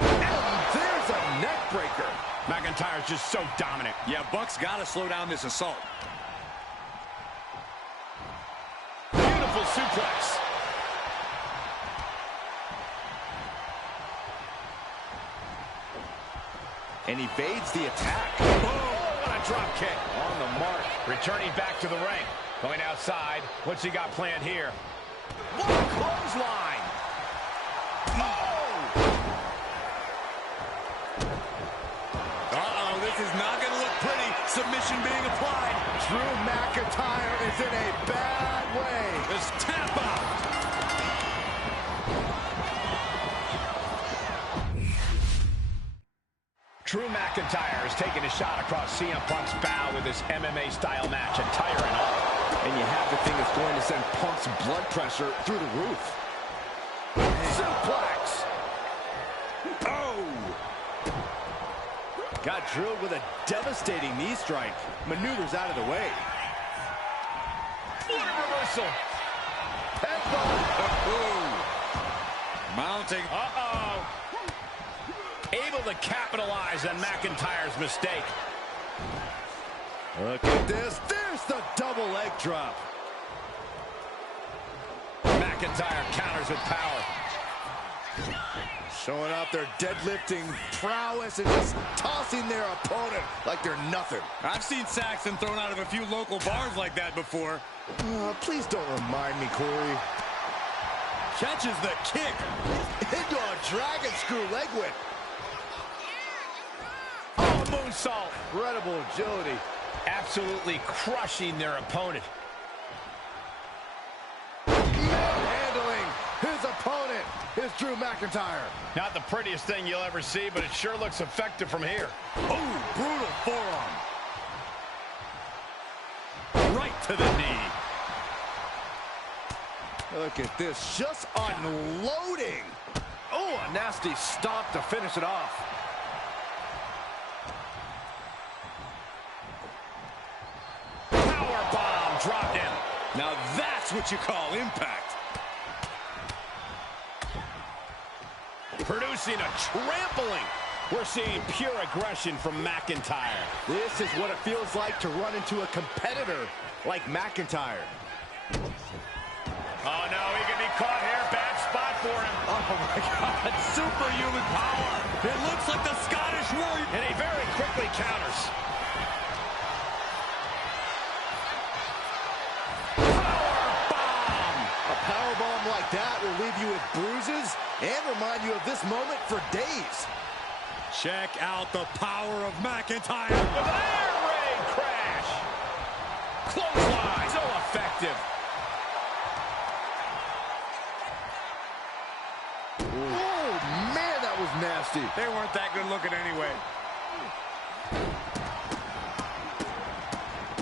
And there's a neck breaker. McIntyre's just so dominant. Yeah, Buck's got to slow down this assault. Beautiful suplex. And evades the attack. Oh, what a drop kick. On the mark. Returning back to the ring. Going outside. What's he got planned here? What a clothesline. Uh-oh, this is not going to look pretty. Submission being applied. Drew McIntyre is in a bad way. This tap out. Drew McIntyre is taking a shot across CM Punk's bow with this MMA-style match, attire and all. And you have to think it's going to send Punk's blood pressure through the roof. Suplex. Oh. Got drilled with a devastating knee strike. Maneuvers out of the way. What a reversal. Headbutt. Mounting. Uh-oh. Able to capitalize on McIntyre's mistake. Look at this. There's the double leg drop. McIntyre counters with power. Showing off their deadlifting prowess and just tossing their opponent like they're nothing. I've seen Saxon thrown out of a few local bars like that before. Please don't remind me, Corey. Catches the kick. Into a dragon screw leg whip. Oh, moonsault. Incredible agility. Absolutely crushing their opponent. Handling his opponent is Drew McIntyre. Not the prettiest thing you'll ever see, but it sure looks effective from here. Oh, brutal forearm. Right to the knee. Look at this, just unloading. Oh, a nasty stomp to finish it off. Power bomb dropped in. Now that's what you call impact. Producing a trampling. We're seeing pure aggression from McIntyre. This is what it feels like to run into a competitor like McIntyre. Oh, no, he can be caught here. Bad spot for him. Oh, my God. Superhuman power. It looks like the Scottish Warrior. And he very quickly counters. A powerbomb like that will leave you with bruises and remind you of this moment for days. Check out the power of McIntyre. With an air raid crash. Clothesline. So effective. Oh, man, that was nasty. They weren't that good looking anyway.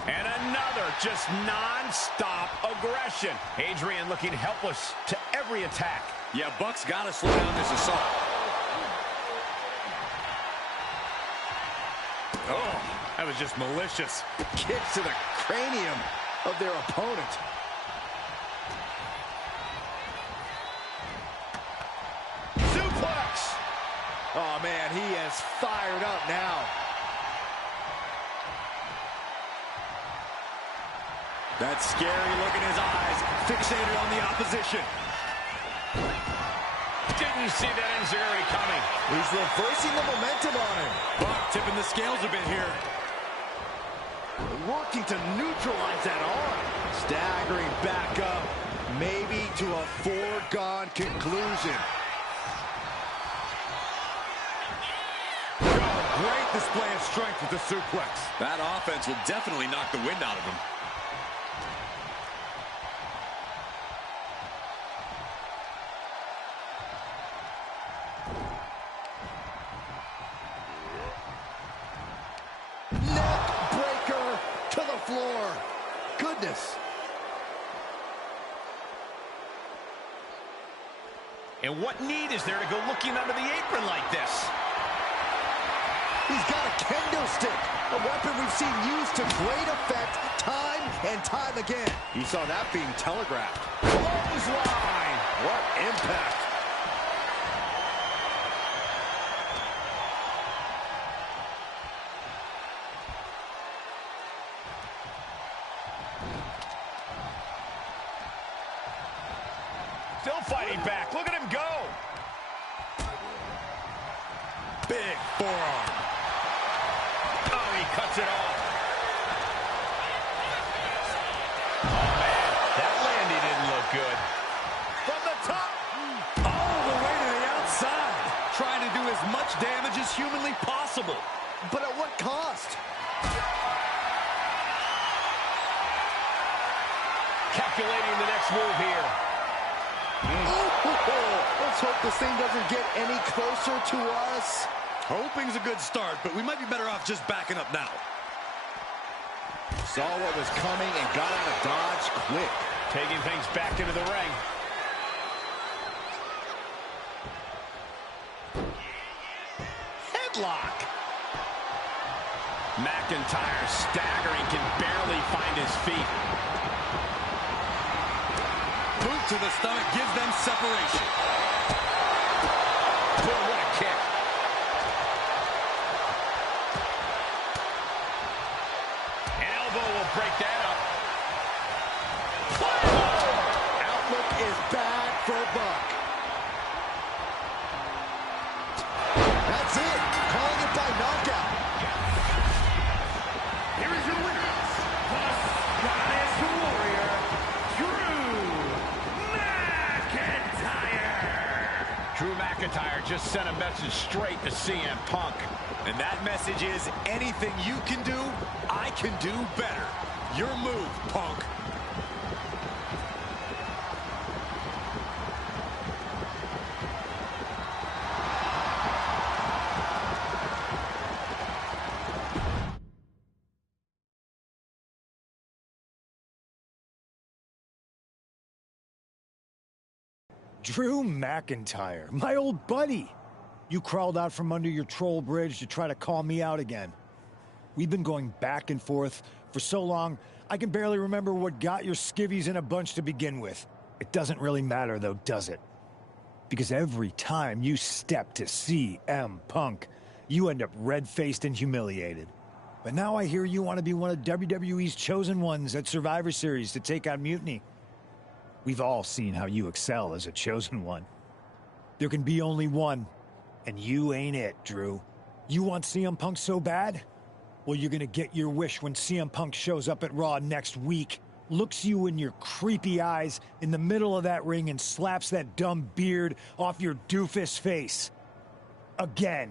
And another just non-stop aggression. Adrian looking helpless to every attack. Yeah, Buck's got to slow down this assault. Oh, that was just malicious. Kicks to the cranium of their opponent. Suplex. Oh, man, he is fired up now. That scary look in his eyes, fixated on the opposition. Didn't see that insecurity coming. He's reversing the momentum on him. Buck tipping the scales a bit here. Working to neutralize that arm. Staggering back up, maybe to a foregone conclusion. Great display of strength with the suplex. That offense will definitely knock the wind out of him. Neck breaker to the floor. Goodness. And what need is there to go looking under the apron like this? He's got a kendo stick, a weapon we've seen used to great effect time and time again. You saw that being telegraphed. Clothesline! What impact! Still fighting back. Look at him go. Big forearm. Oh, he cuts it off. Oh, man. That landing didn't look good. From the top. All the way to the outside. Trying to do as much damage as humanly possible. But at what cost? Calculating the next move here. Let's hope this thing doesn't get any closer to us. Hoping's a good start, but we might be better off just backing up now. Saw what was coming and got out of dodge quick. Taking things back into the ring. Headlock. McIntyre staggering, can barely find his feet. Boot to the stomach gives them separation. Boom, what a kick. An elbow will break that up. Outlook is bad for Buck. That's it. Calling it by knockout. Here is your winner, the Scottish Warrior, Drew McIntyre. Drew McIntyre just sent a message straight to CM Punk. And that message is, anything you can do, I can do better. Your move, Punk. Drew McIntyre, my old buddy. You crawled out from under your troll bridge to try to call me out again. We've been going back and forth for so long, I can barely remember what got your skivvies in a bunch to begin with. It doesn't really matter though, does it? Because every time you step to CM Punk, you end up red-faced and humiliated. But now I hear you want to be one of WWE's chosen ones at Survivor Series to take on Mutiny. We've all seen how you excel as a chosen one. There can be only one, and you ain't it, Drew. You want CM Punk so bad? Well, you're gonna get your wish when CM Punk shows up at Raw next week, looks you in your creepy eyes in the middle of that ring and slaps that dumb beard off your doofus face. Again.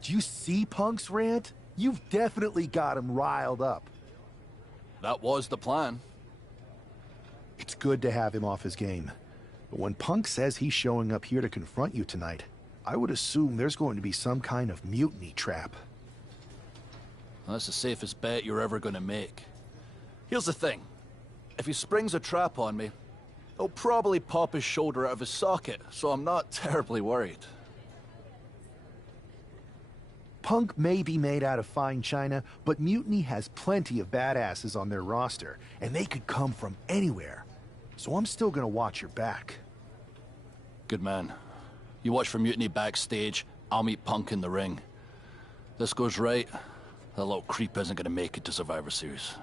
Do you see Punk's rant? You've definitely got him riled up. That was the plan. It's good to have him off his game. But when Punk says he's showing up here to confront you tonight, I would assume there's going to be some kind of mutiny trap. That's the safest bet you're ever going to make. Here's the thing. If he springs a trap on me, he'll probably pop his shoulder out of his socket, so I'm not terribly worried. Punk may be made out of fine china, but Mutiny has plenty of badasses on their roster, and they could come from anywhere. So I'm still gonna watch your back. Good man. You watch for Mutiny backstage, I'll meet Punk in the ring. This goes right, that little creep isn't gonna make it to Survivor Series.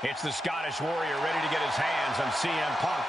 It's the Scottish Warrior ready to get his hands on CM Punk.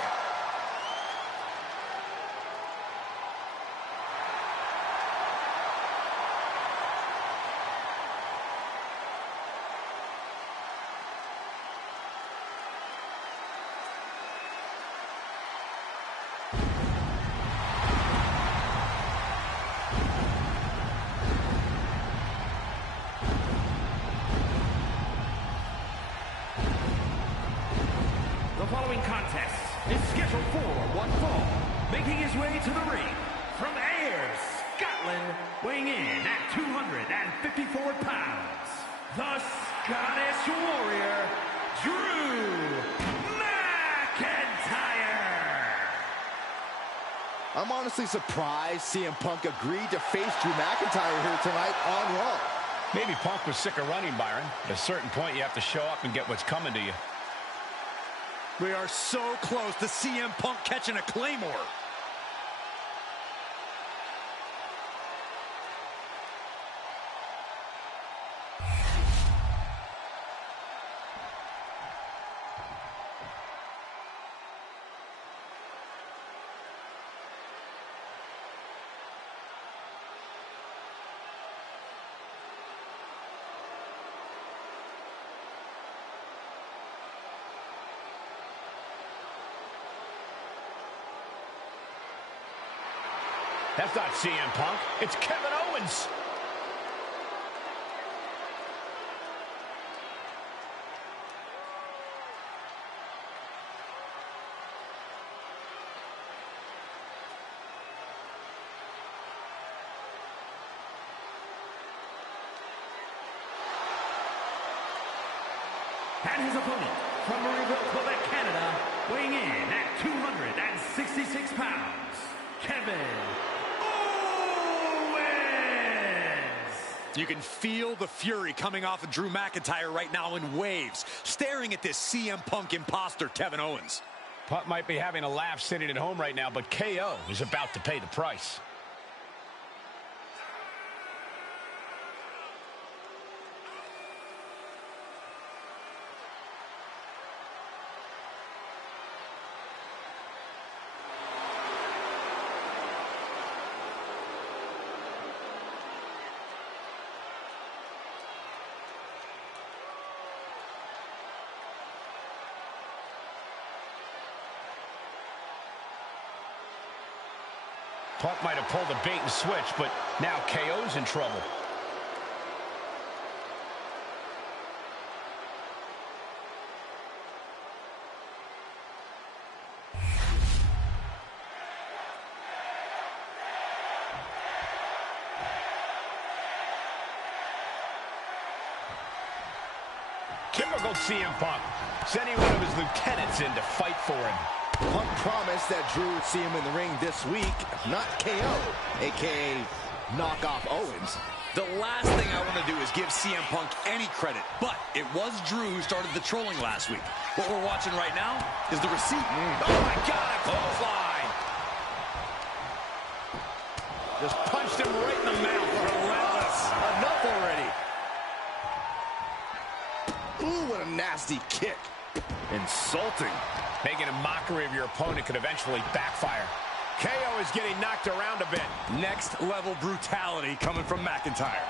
The following contest is scheduled for one fall. Making his way to the ring from Ayr, Scotland, weighing in at 254 pounds, the Scottish Warrior, Drew McIntyre. I'm honestly surprised CM Punk agreed to face Drew McIntyre here tonight on Raw. Maybe Punk was sick of running, Byron. At a certain point, you have to show up and get what's coming to you. We are so close to CM Punk catching a Claymore. That's not CM Punk. It's Kevin Owens. And his opponent from Marieville, Quebec, Canada, weighing in at 266 pounds, Kevin Owens. You can feel the fury coming off of Drew McIntyre right now in waves, staring at this CM Punk imposter, Kevin Owens. Punk might be having a laugh sitting at home right now, but KO is about to pay the price. Punk might have pulled a bait and switch, but now KO's in trouble. Typical CM Punk, sending one of his lieutenants in to fight for him. Punk promised that Drew would see him in the ring this week, not KO, a.k.a. knock off Owens. The last thing I want to do is give CM Punk any credit, but it was Drew who started the trolling last week. What we're watching right now is the receipt. Oh my God, a clothesline! Just punched him right in the mouth. Relentless. Enough already. Ooh, what a nasty kick. Insulting. Making a mockery of your opponent could eventually backfire. KO is getting knocked around a bit. Next level brutality coming from McIntyre.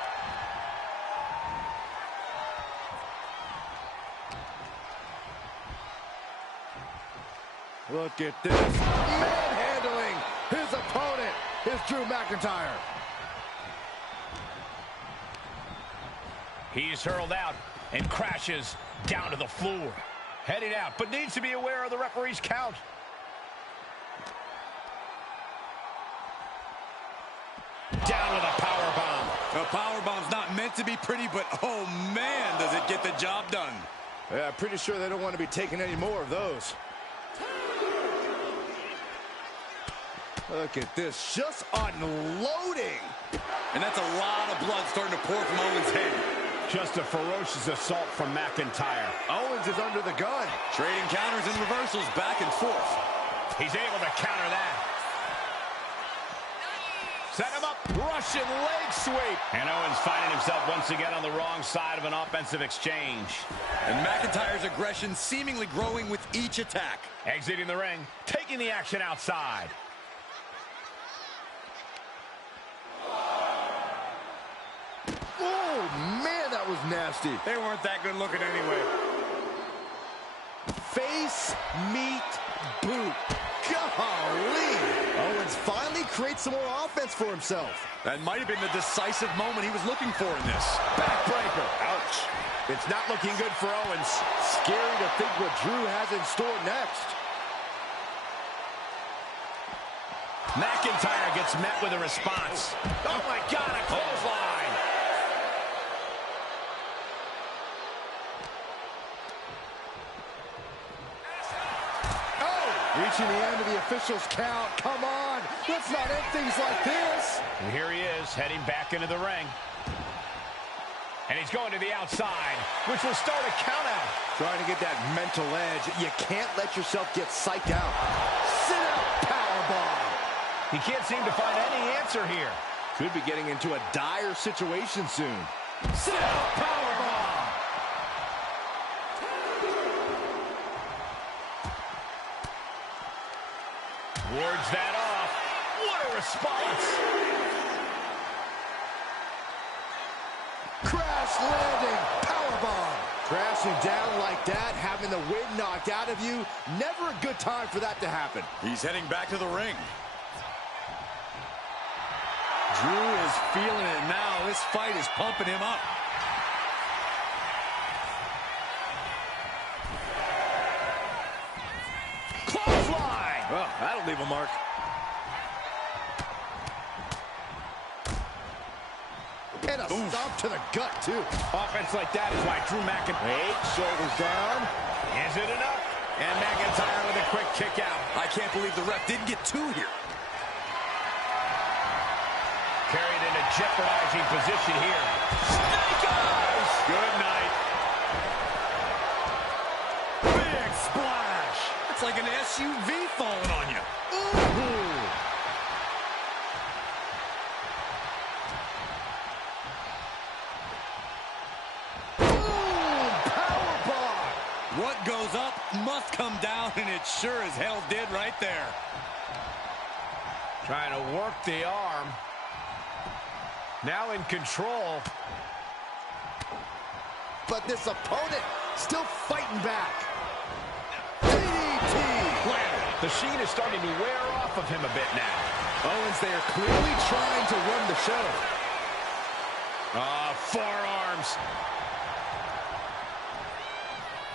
Look at this. Manhandling his opponent is Drew McIntyre. He's hurled out and crashes down to the floor. Heading out, but needs to be aware of the referee's count. Down with a powerbomb. A powerbomb's not meant to be pretty, but oh man, does it get the job done. Yeah, pretty sure they don't want to be taking any more of those. Look at this, just unloading. And that's a lot of blood starting to pour from Owens' head. Just a ferocious assault from McIntyre. Owens is under the gun. Trading counters and reversals back and forth. He's able to counter that. Set him up, Russian leg sweep. And Owens finding himself once again on the wrong side of an offensive exchange. And McIntyre's aggression seemingly growing with each attack. Exiting the ring, taking the action outside. Oh, man, that was nasty. They weren't that good looking anyway. Face, meat, boot. Golly. Owens finally creates some more offense for himself. That might have been the decisive moment he was looking for in this. Backbreaker. Ouch. It's not looking good for Owens. Scary to think what Drew has in store next. McIntyre gets met with a response. Oh, my God, a clothesline. Reaching the end of the official's count. Come on. Let's not end things like this. And here he is, heading back into the ring. And he's going to the outside, which will start a count out. Trying to get that mental edge. You can't let yourself get psyched out. Sit out powerbomb. He can't seem to find any answer here. Could be getting into a dire situation soon. Sit out powerbomb. Wards that off. What a response. Crash landing. Powerbomb. Crashing down like that, having the wind knocked out of you. Never a good time for that to happen. He's heading back to the ring. Drew is feeling it now. This fight is pumping him up. Clothesline! Well, that'll leave a mark. And a stomp to the gut, too. Offense like that is why Drew McIntyre... Shoulders down. Is it enough? And McIntyre with a quick kick out. I can't believe the ref didn't get two here. Carried in a jeopardizing position here. Snake eyes! Good night. Big splash! It's like an SUV falling on you. Ooh. What goes up must come down, and it sure as hell did right there. Trying to work the arm. Now in control. But this opponent still fighting back. DDT! Planted. The sheen is starting to wear off of him a bit now. Owens, they are clearly trying to run the show. Forearms.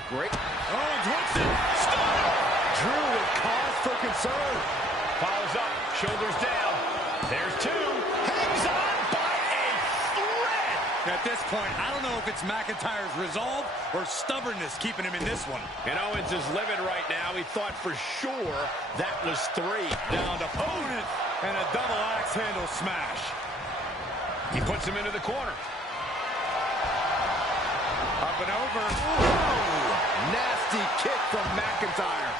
Great. Owens hits it. Stop! Drew with cause for concern. Follows up. Shoulders down. There's two. Hangs on by a thread. At this point, I don't know if it's McIntyre's resolve or stubbornness keeping him in this one. And Owens is livid right now. He thought for sure that was three. Down to opponent. And a double axe handle smash. He puts him into the corner. Up and over. Ooh, nasty kick from McIntyre.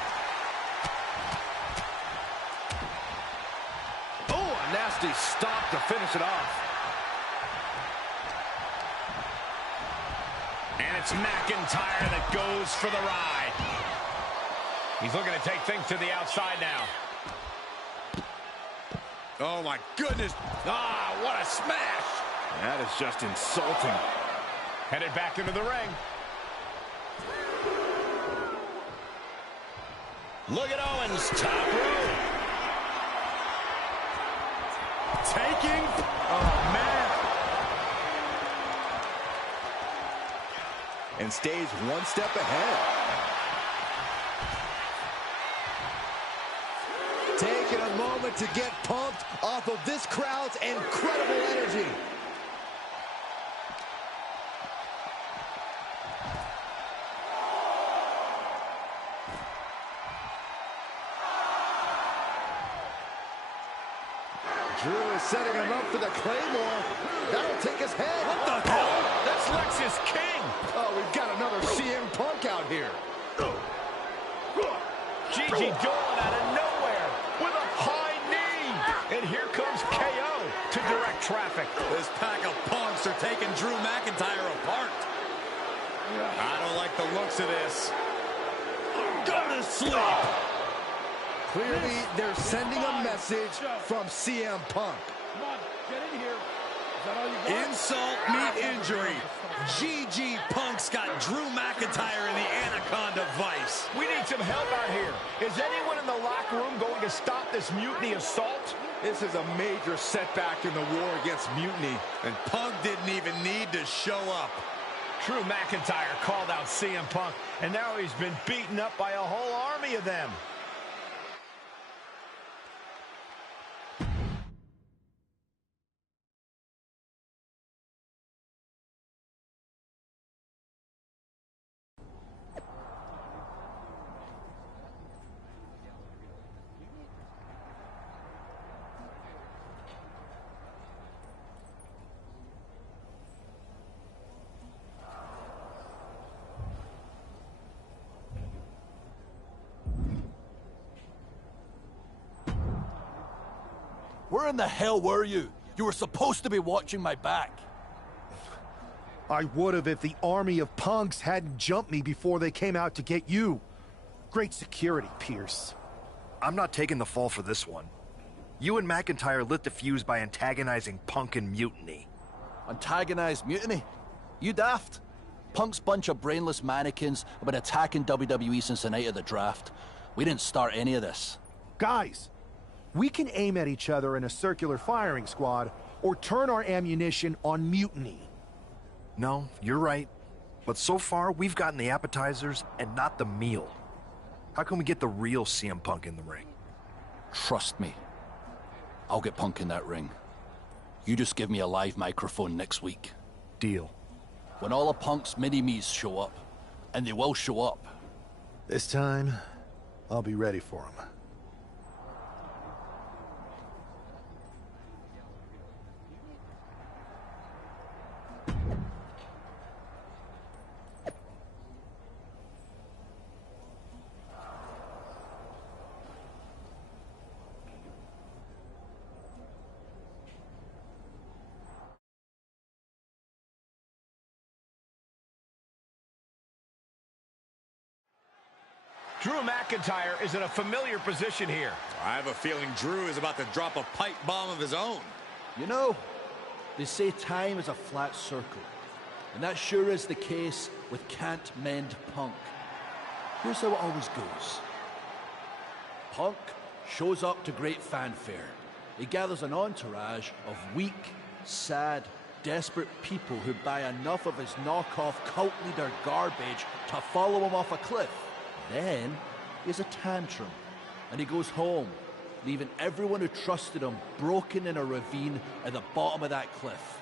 Oh, a nasty stop to finish it off. And it's McIntyre that goes for the ride. He's looking to take things to the outside now. Oh, my goodness. Ah, what a smash. That is just insulting. Headed back into the ring. Look at Owens, top rope. Taking, oh man. And stays one step ahead. Taking a moment to get pumped off of this crowd's incredible energy. Drew is setting him up for the Claymore. That'll take his head. What the hell? That's Lexus King. Oh, we've got another CM Punk out here. Gigi Dolan out of nowhere with a high knee. And here comes KO to direct traffic. This pack of punks are taking Drew McIntyre apart. I don't like the looks of this. Go to sleep. Clearly, they're sending a message from CM Punk. Come on, get in here. Is that all you got? Insult meet injury. GG Punk's got Drew McIntyre in the Anaconda Vice. We need some help out here. Is anyone in the locker room going to stop this mutiny assault? This is a major setback in the war against mutiny. And Punk didn't even need to show up. Drew McIntyre called out CM Punk, and now he's been beaten up by a whole army of them. Where in the hell were you? You were supposed to be watching my back. I would have if the army of punks hadn't jumped me before they came out to get you. Great security, Pierce. I'm not taking the fall for this one. You and McIntyre lit the fuse by antagonizing Punk and Mutiny. Antagonized Mutiny? You daft? Punk's bunch of brainless mannequins have been attacking WWE since the night of the draft. We didn't start any of this. Guys, we can aim at each other in a circular firing squad or turn our ammunition on Mutiny. No, you're right. But so far, we've gotten the appetizers and not the meal. How can we get the real CM Punk in the ring? Trust me. I'll get Punk in that ring. You just give me a live microphone next week. Deal. When all of Punk's mini-me's show up, and they will show up. This time, I'll be ready for them. Drew McIntyre is in a familiar position here. I have a feeling Drew is about to drop a pipe bomb of his own. You know, they say time is a flat circle. And that sure is the case with Can't Mend Punk. Here's how it always goes. Punk shows up to great fanfare. He gathers an entourage of weak, sad, desperate people who buy enough of his knockoff cult leader garbage to follow him off a cliff. Then he has a tantrum, and he goes home, leaving everyone who trusted him broken in a ravine at the bottom of that cliff.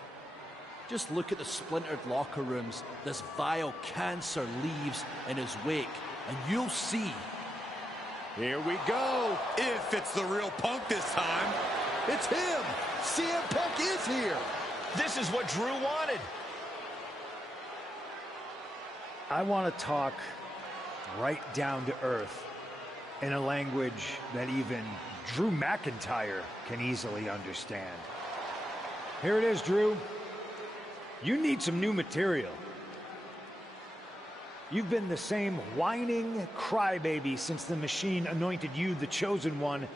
Just look at the splintered locker rooms this vile cancer leaves in his wake, and you'll see. Here we go. If it's the real Punk this time. It's him. CM Punk is here. This is what Drew wanted. I want to talk right down to earth in a language that even Drew McIntyre can easily understand. Here it is, Drew. You need some new material. You've been the same whining crybaby since the Machine anointed you the chosen one,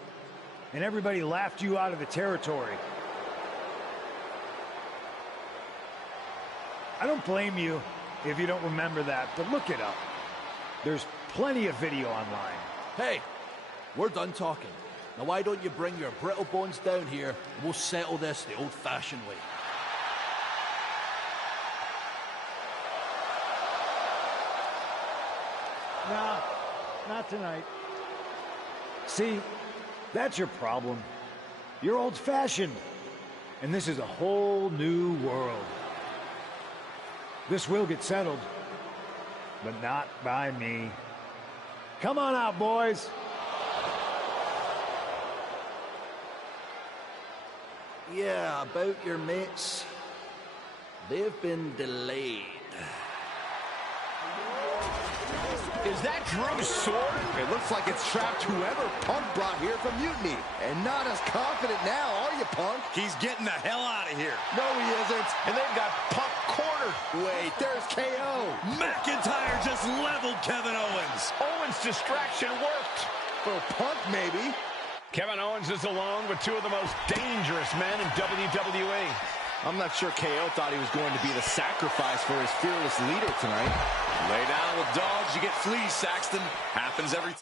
and everybody laughed you out of the territory. I don't blame you if you don't remember that, but look it up. There's plenty of video online. Hey, we're done talking. Now why don't you bring your brittle bones down here and we'll settle this the old-fashioned way. Nah, not tonight. See, that's your problem. You're old-fashioned. And this is a whole new world. This will get settled, but not by me. Come on out, boys. Yeah, about your mates. They've been delayed. Is that Drew's sword? It looks like it's trapped whoever Punk brought here from Mutiny. And not as confident now, are you, Punk? He's getting the hell out of here. No, he isn't. And they've got Punk cornered. Wait, there's KO. McIntyre just leveled Kevin Owens. Owens' distraction worked. For Punk, maybe. Kevin Owens is alone with two of the most dangerous men in WWE. I'm not sure KO thought he was going to be the sacrifice for his fearless leader tonight. Lay down with dogs, you get fleas, Saxton. Happens every time.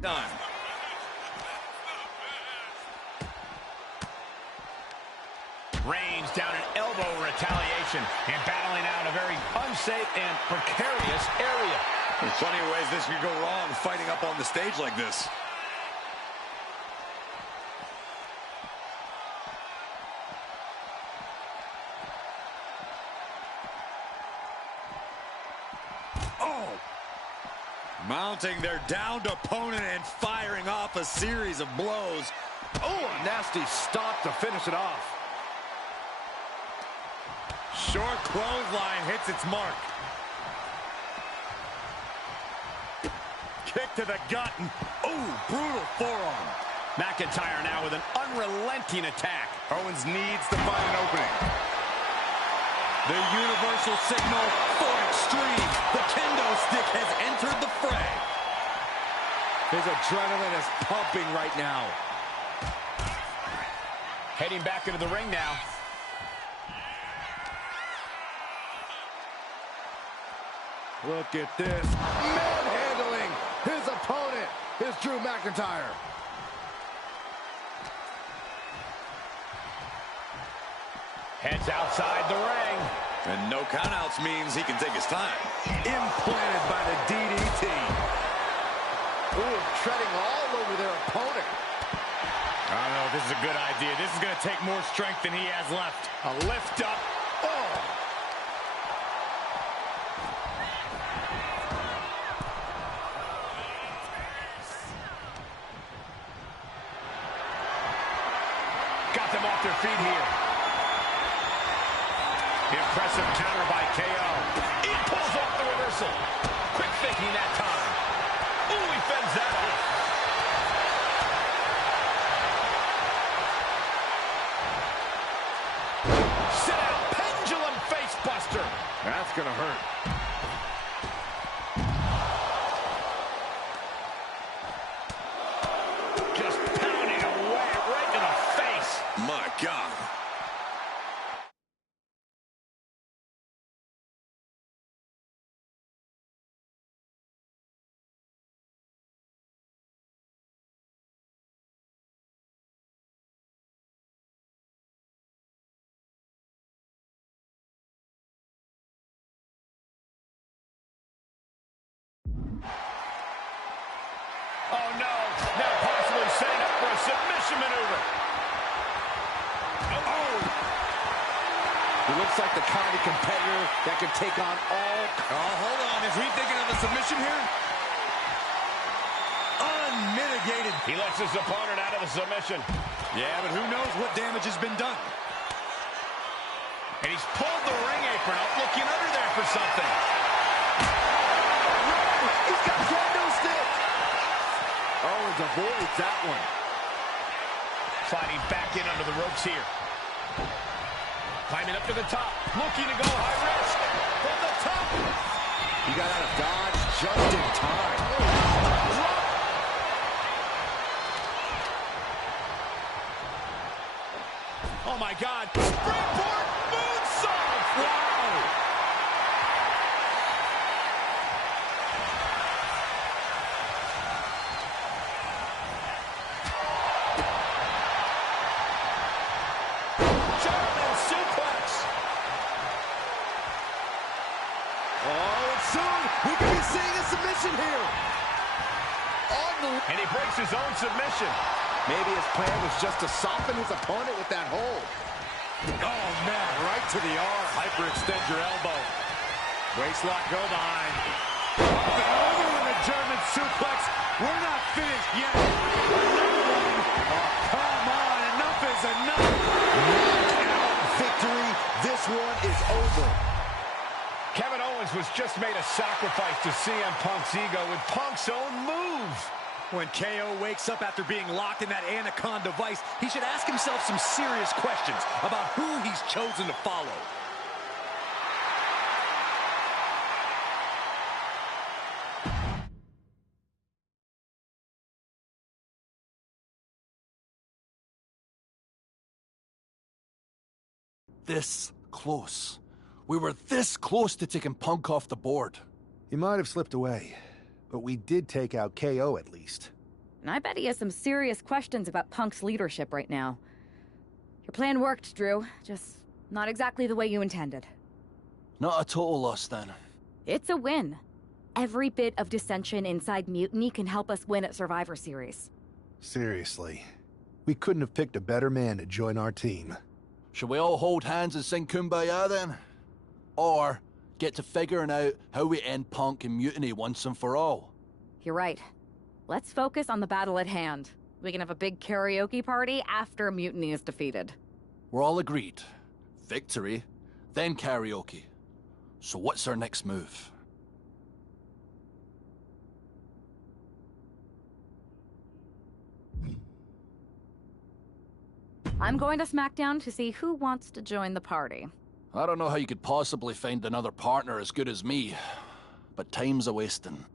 Done. Reigns down an elbow retaliation and battling out a very unsafe and precarious area. There's plenty of ways this could go wrong fighting up on the stage like this. Oh! Mounting their downed opponent and firing off a series of blows. Oh, a nasty stop to finish it off. Short clothesline hits its mark. Kick to the gut. Ooh, brutal forearm. McIntyre now with an unrelenting attack. Owens needs to find an opening. The universal signal for extreme. The kendo stick has entered the fray. His adrenaline is pumping right now. Heading back into the ring now. Look at this. Manhandling his opponent. Here's Drew McIntyre. Heads outside the ring. And no countouts means he can take his time. Implanted by the DDT. Ooh, treading all over their opponent. I don't know if this is a good idea. This is going to take more strength than he has left. A lift up. Oh. Got them off their feet here. Impressive counter by KO. He pulls off the reversal. Quick thinking that time. Ooh, he fends that off. Sit out. Pendulum face buster. That's going to hurt. Just pounding away right in the face. My God. Oh, no. Now possibly setting up for a submission maneuver. Oh. He looks like the kind of competitor that can take on all... Oh, hold on. Is he thinking of a submission here? Unmitigated. He lets his opponent out of the submission. Yeah, but who knows what damage has been done. And he's pulled the ring apron up, looking under there for something. He's got candlesticks. Owens avoids that one. Sliding back in under the ropes here. Climbing up to the top. Looking to go high risk. From the top. He got out of dodge just in time. Oh my God. Springboard moonsault. Wow. German suplex. Oh, and soon we could be seeing a submission here. And he breaks his own submission. Maybe his plan was just to soften his opponent with that hold. Oh, man, right to the arm. Hyperextend your elbow. Waistlock, go behind. Up and over with a German suplex. We're not finished yet. Another one. Oh, come on. Enough is enough. Knockout victory. This one is over. Kevin Owens was just made a sacrifice to CM Punk's ego with Punk's own move. When KO wakes up after being locked in that Anaconda vice, he should ask himself some serious questions about who he's chosen to follow. This close. We were this close to taking Punk off the board. He might have slipped away, but we did take out KO at least. And I bet he has some serious questions about Punk's leadership right now. Your plan worked, Drew. Just not exactly the way you intended. Not a total loss, then. It's a win. Every bit of dissension inside Mutiny can help us win at Survivor Series. Seriously. We couldn't have picked a better man to join our team. Shall we all hold hands and sing Kumbaya, then? Or get to figuring out how we end Punk and Mutiny once and for all? You're right. Let's focus on the battle at hand. We can have a big karaoke party after Mutiny is defeated. We're all agreed. Victory, then karaoke. So what's our next move? I'm going to SmackDown to see who wants to join the party. I don't know how you could possibly find another partner as good as me, but time's a-wasting.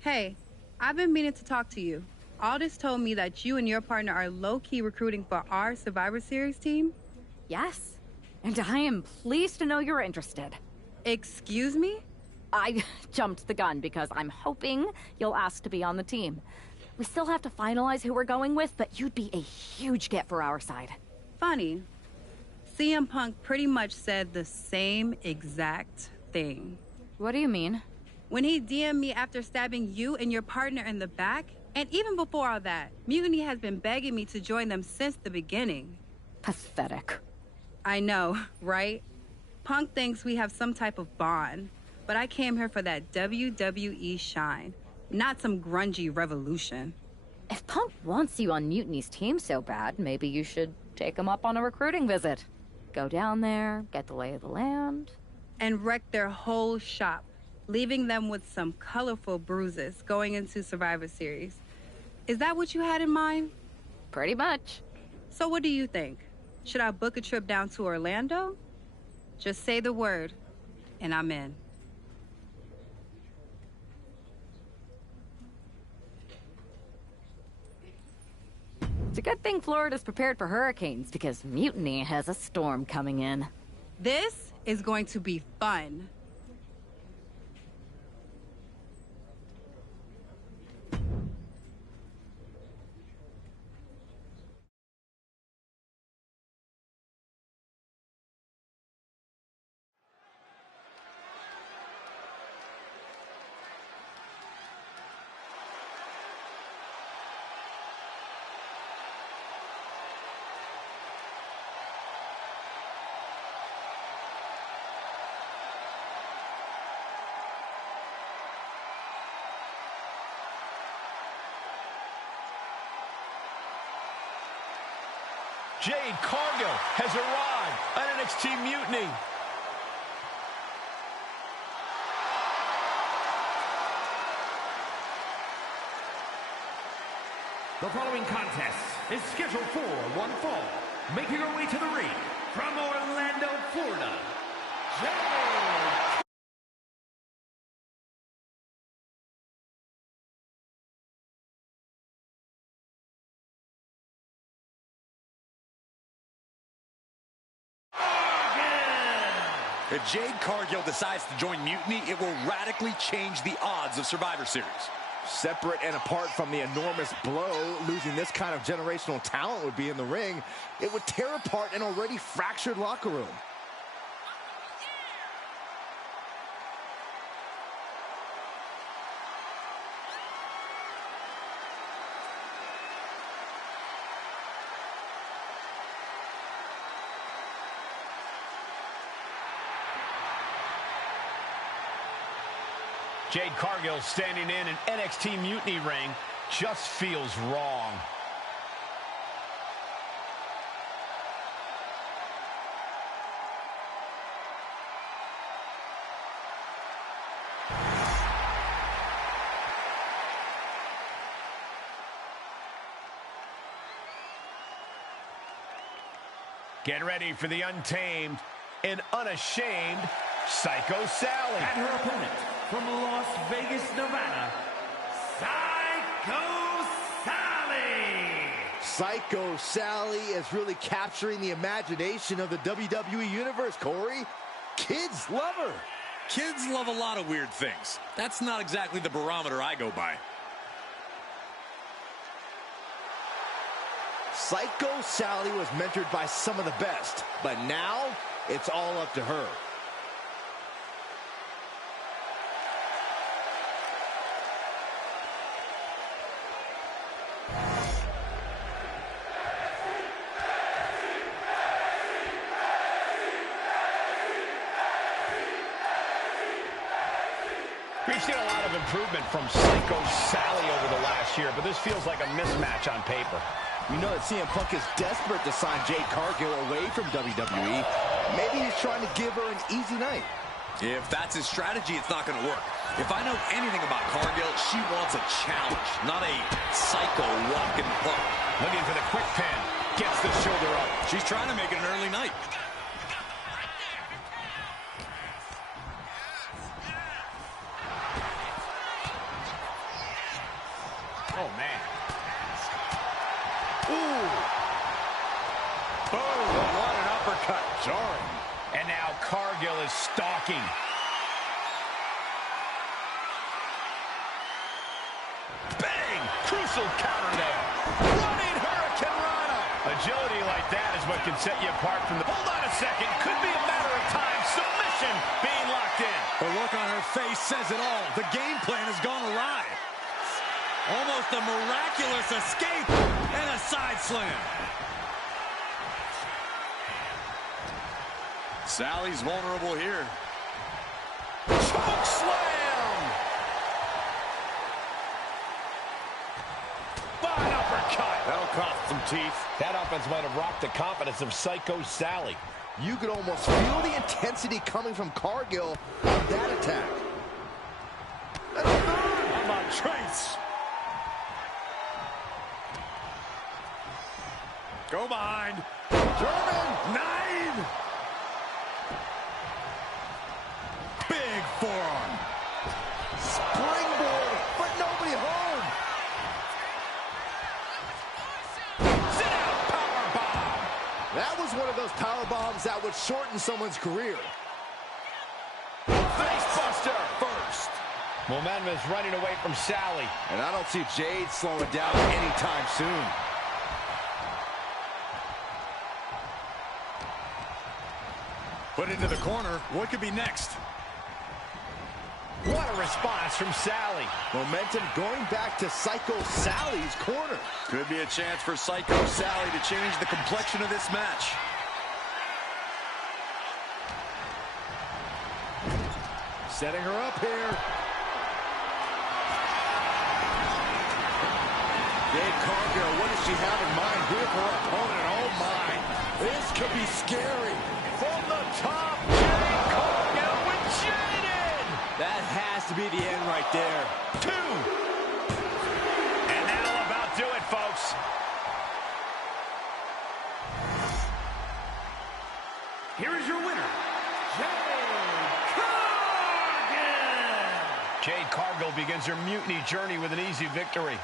Hey, I've been meaning to talk to you. Aldous told me that you and your partner are low-key recruiting for our Survivor Series team. Yes, and I am pleased to know you're interested. Excuse me? I jumped the gun because I'm hoping you'll ask to be on the team. We still have to finalize who we're going with, but you'd be a huge get for our side. Funny. CM Punk pretty much said the same exact thing. What do you mean? When he DM'd me after stabbing you and your partner in the back, and even before all that, Mutiny has been begging me to join them since the beginning. Pathetic. I know, right? Punk thinks we have some type of bond, but I came here for that WWE shine, not some grungy revolution. If Punk wants you on Mutiny's team so bad, maybe you should take him up on a recruiting visit. Go down there, get the lay of the land. And wreck their whole shop, leaving them with some colorful bruises going into Survivor Series. Is that what you had in mind? Pretty much. So what do you think? Should I book a trip down to Orlando? Just say the word, and I'm in. It's a good thing Florida's prepared for hurricanes, because Mutiny has a storm coming in. This is going to be fun. Jade Cargill has arrived on NXT Mutiny. The following contest is scheduled for one fall. Making her way to the ring from Orlando, Florida, Jade. If Jade Cargill decides to join Mutiny, it will radically change the odds of Survivor Series. Separate and apart from the enormous blow losing this kind of generational talent would be in the ring, it would tear apart an already fractured locker room. Jade Cargill standing in an NXT Mutiny ring just feels wrong. Get ready for the untamed and unashamed Psycho Sally. And her opponent from Las Vegas, Nevada, Psycho Sally. Psycho Sally is really capturing the imagination of the WWE Universe, Corey. Kids love her. Kids love a lot of weird things. That's not exactly the barometer I go by. Psycho Sally was mentored by some of the best, but now it's all up to her. We've seen a lot of improvement from Psycho Sally over the last year, but this feels like a mismatch on paper. You know that CM Punk is desperate to sign Jade Cargill away from WWE. Maybe he's trying to give her an easy night. If that's his strategy, it's not going to work. If I know anything about Cargill, she wants a challenge, not a psycho walk in the park. Looking for the quick pin. Gets the shoulder up. She's trying to make it an early night. Oh, man. Ooh. Boom. What an uppercut. Jarring. And now Cargill is stalking. Bang! Crucial counter there. Running Hurricane Rana. Agility like that is what can set you apart from the... Hold on a second. Could be a matter of time. Submission being locked in. The look on her face says it all. The game plan has gone awry. Almost a miraculous escape and a side slam. Sally's vulnerable here. Choke slam! Fine uppercut. That'll cost some teeth. That offense might have rocked the confidence of Psycho Sally. You could almost feel the intensity coming from Cargill on that attack. How about Trace? Go behind. German! 9! Big forearm. Springboard, but nobody home. That was one of those power bombs that would shorten someone's career. Facebuster first. Momentum is running away from Sally. And I don't see Jade slowing down anytime soon. Put into the corner. What could be next? What a response from Sally. Momentum going back to Psycho Sally's corner. Could be a chance for Psycho Sally to change the complexion of this match. Setting her up here. Jade Cargill, what does she have in mind here for her opponent? Oh my, this could be scary. From the top, Jade Cargill with Jaden. That has to be the end right there. 2. And that'll about do it, folks. Here is your winner, Jade Cargill begins her mutiny journey with an easy victory.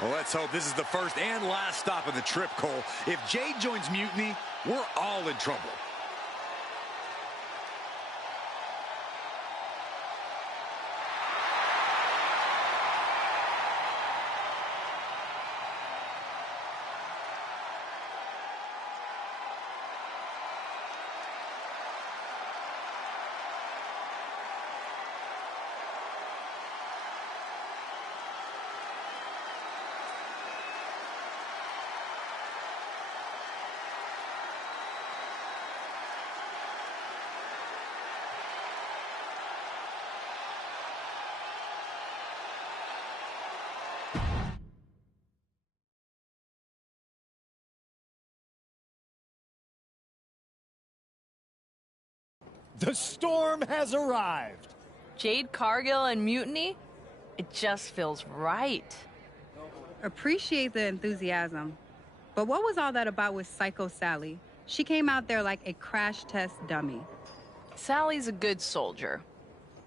Well, let's hope this is the first and last stop of the trip, Cole. If Jade joins Mutiny, we're all in trouble. The storm has arrived. Jade Cargill and Mutiny? It just feels right. Appreciate the enthusiasm. But what was all that about with Psycho Sally? She came out there like a crash test dummy. Sally's a good soldier.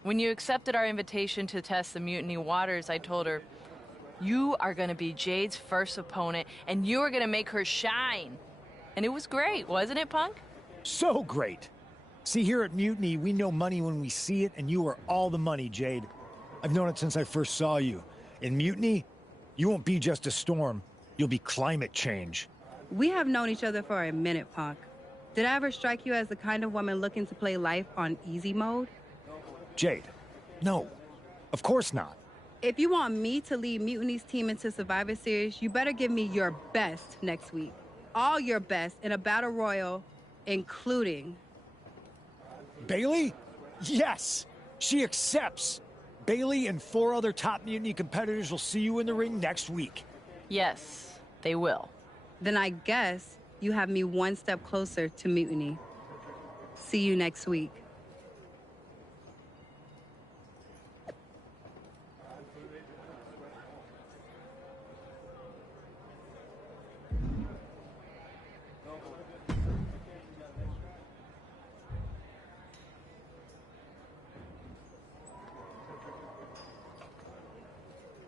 When you accepted our invitation to test the Mutiny waters, I told her, you are going to be Jade's first opponent, and you are going to make her shine. And it was great, wasn't it, Punk? So great. See, here at Mutiny, we know money when we see it, and you are all the money, Jade. I've known it since I first saw you. In Mutiny, you won't be just a storm. You'll be climate change. We have known each other for a minute, Punk. Did I ever strike you as the kind of woman looking to play life on easy mode? Jade, no. Of course not. If you want me to lead Mutiny's team into Survivor Series, you better give me your best next week. All your best in a battle royal, including... Bailey? Yes! She accepts! Bailey and 4 other top Mutiny competitors will see you in the ring next week. Yes, they will. Then I guess you have me one step closer to Mutiny. See you next week.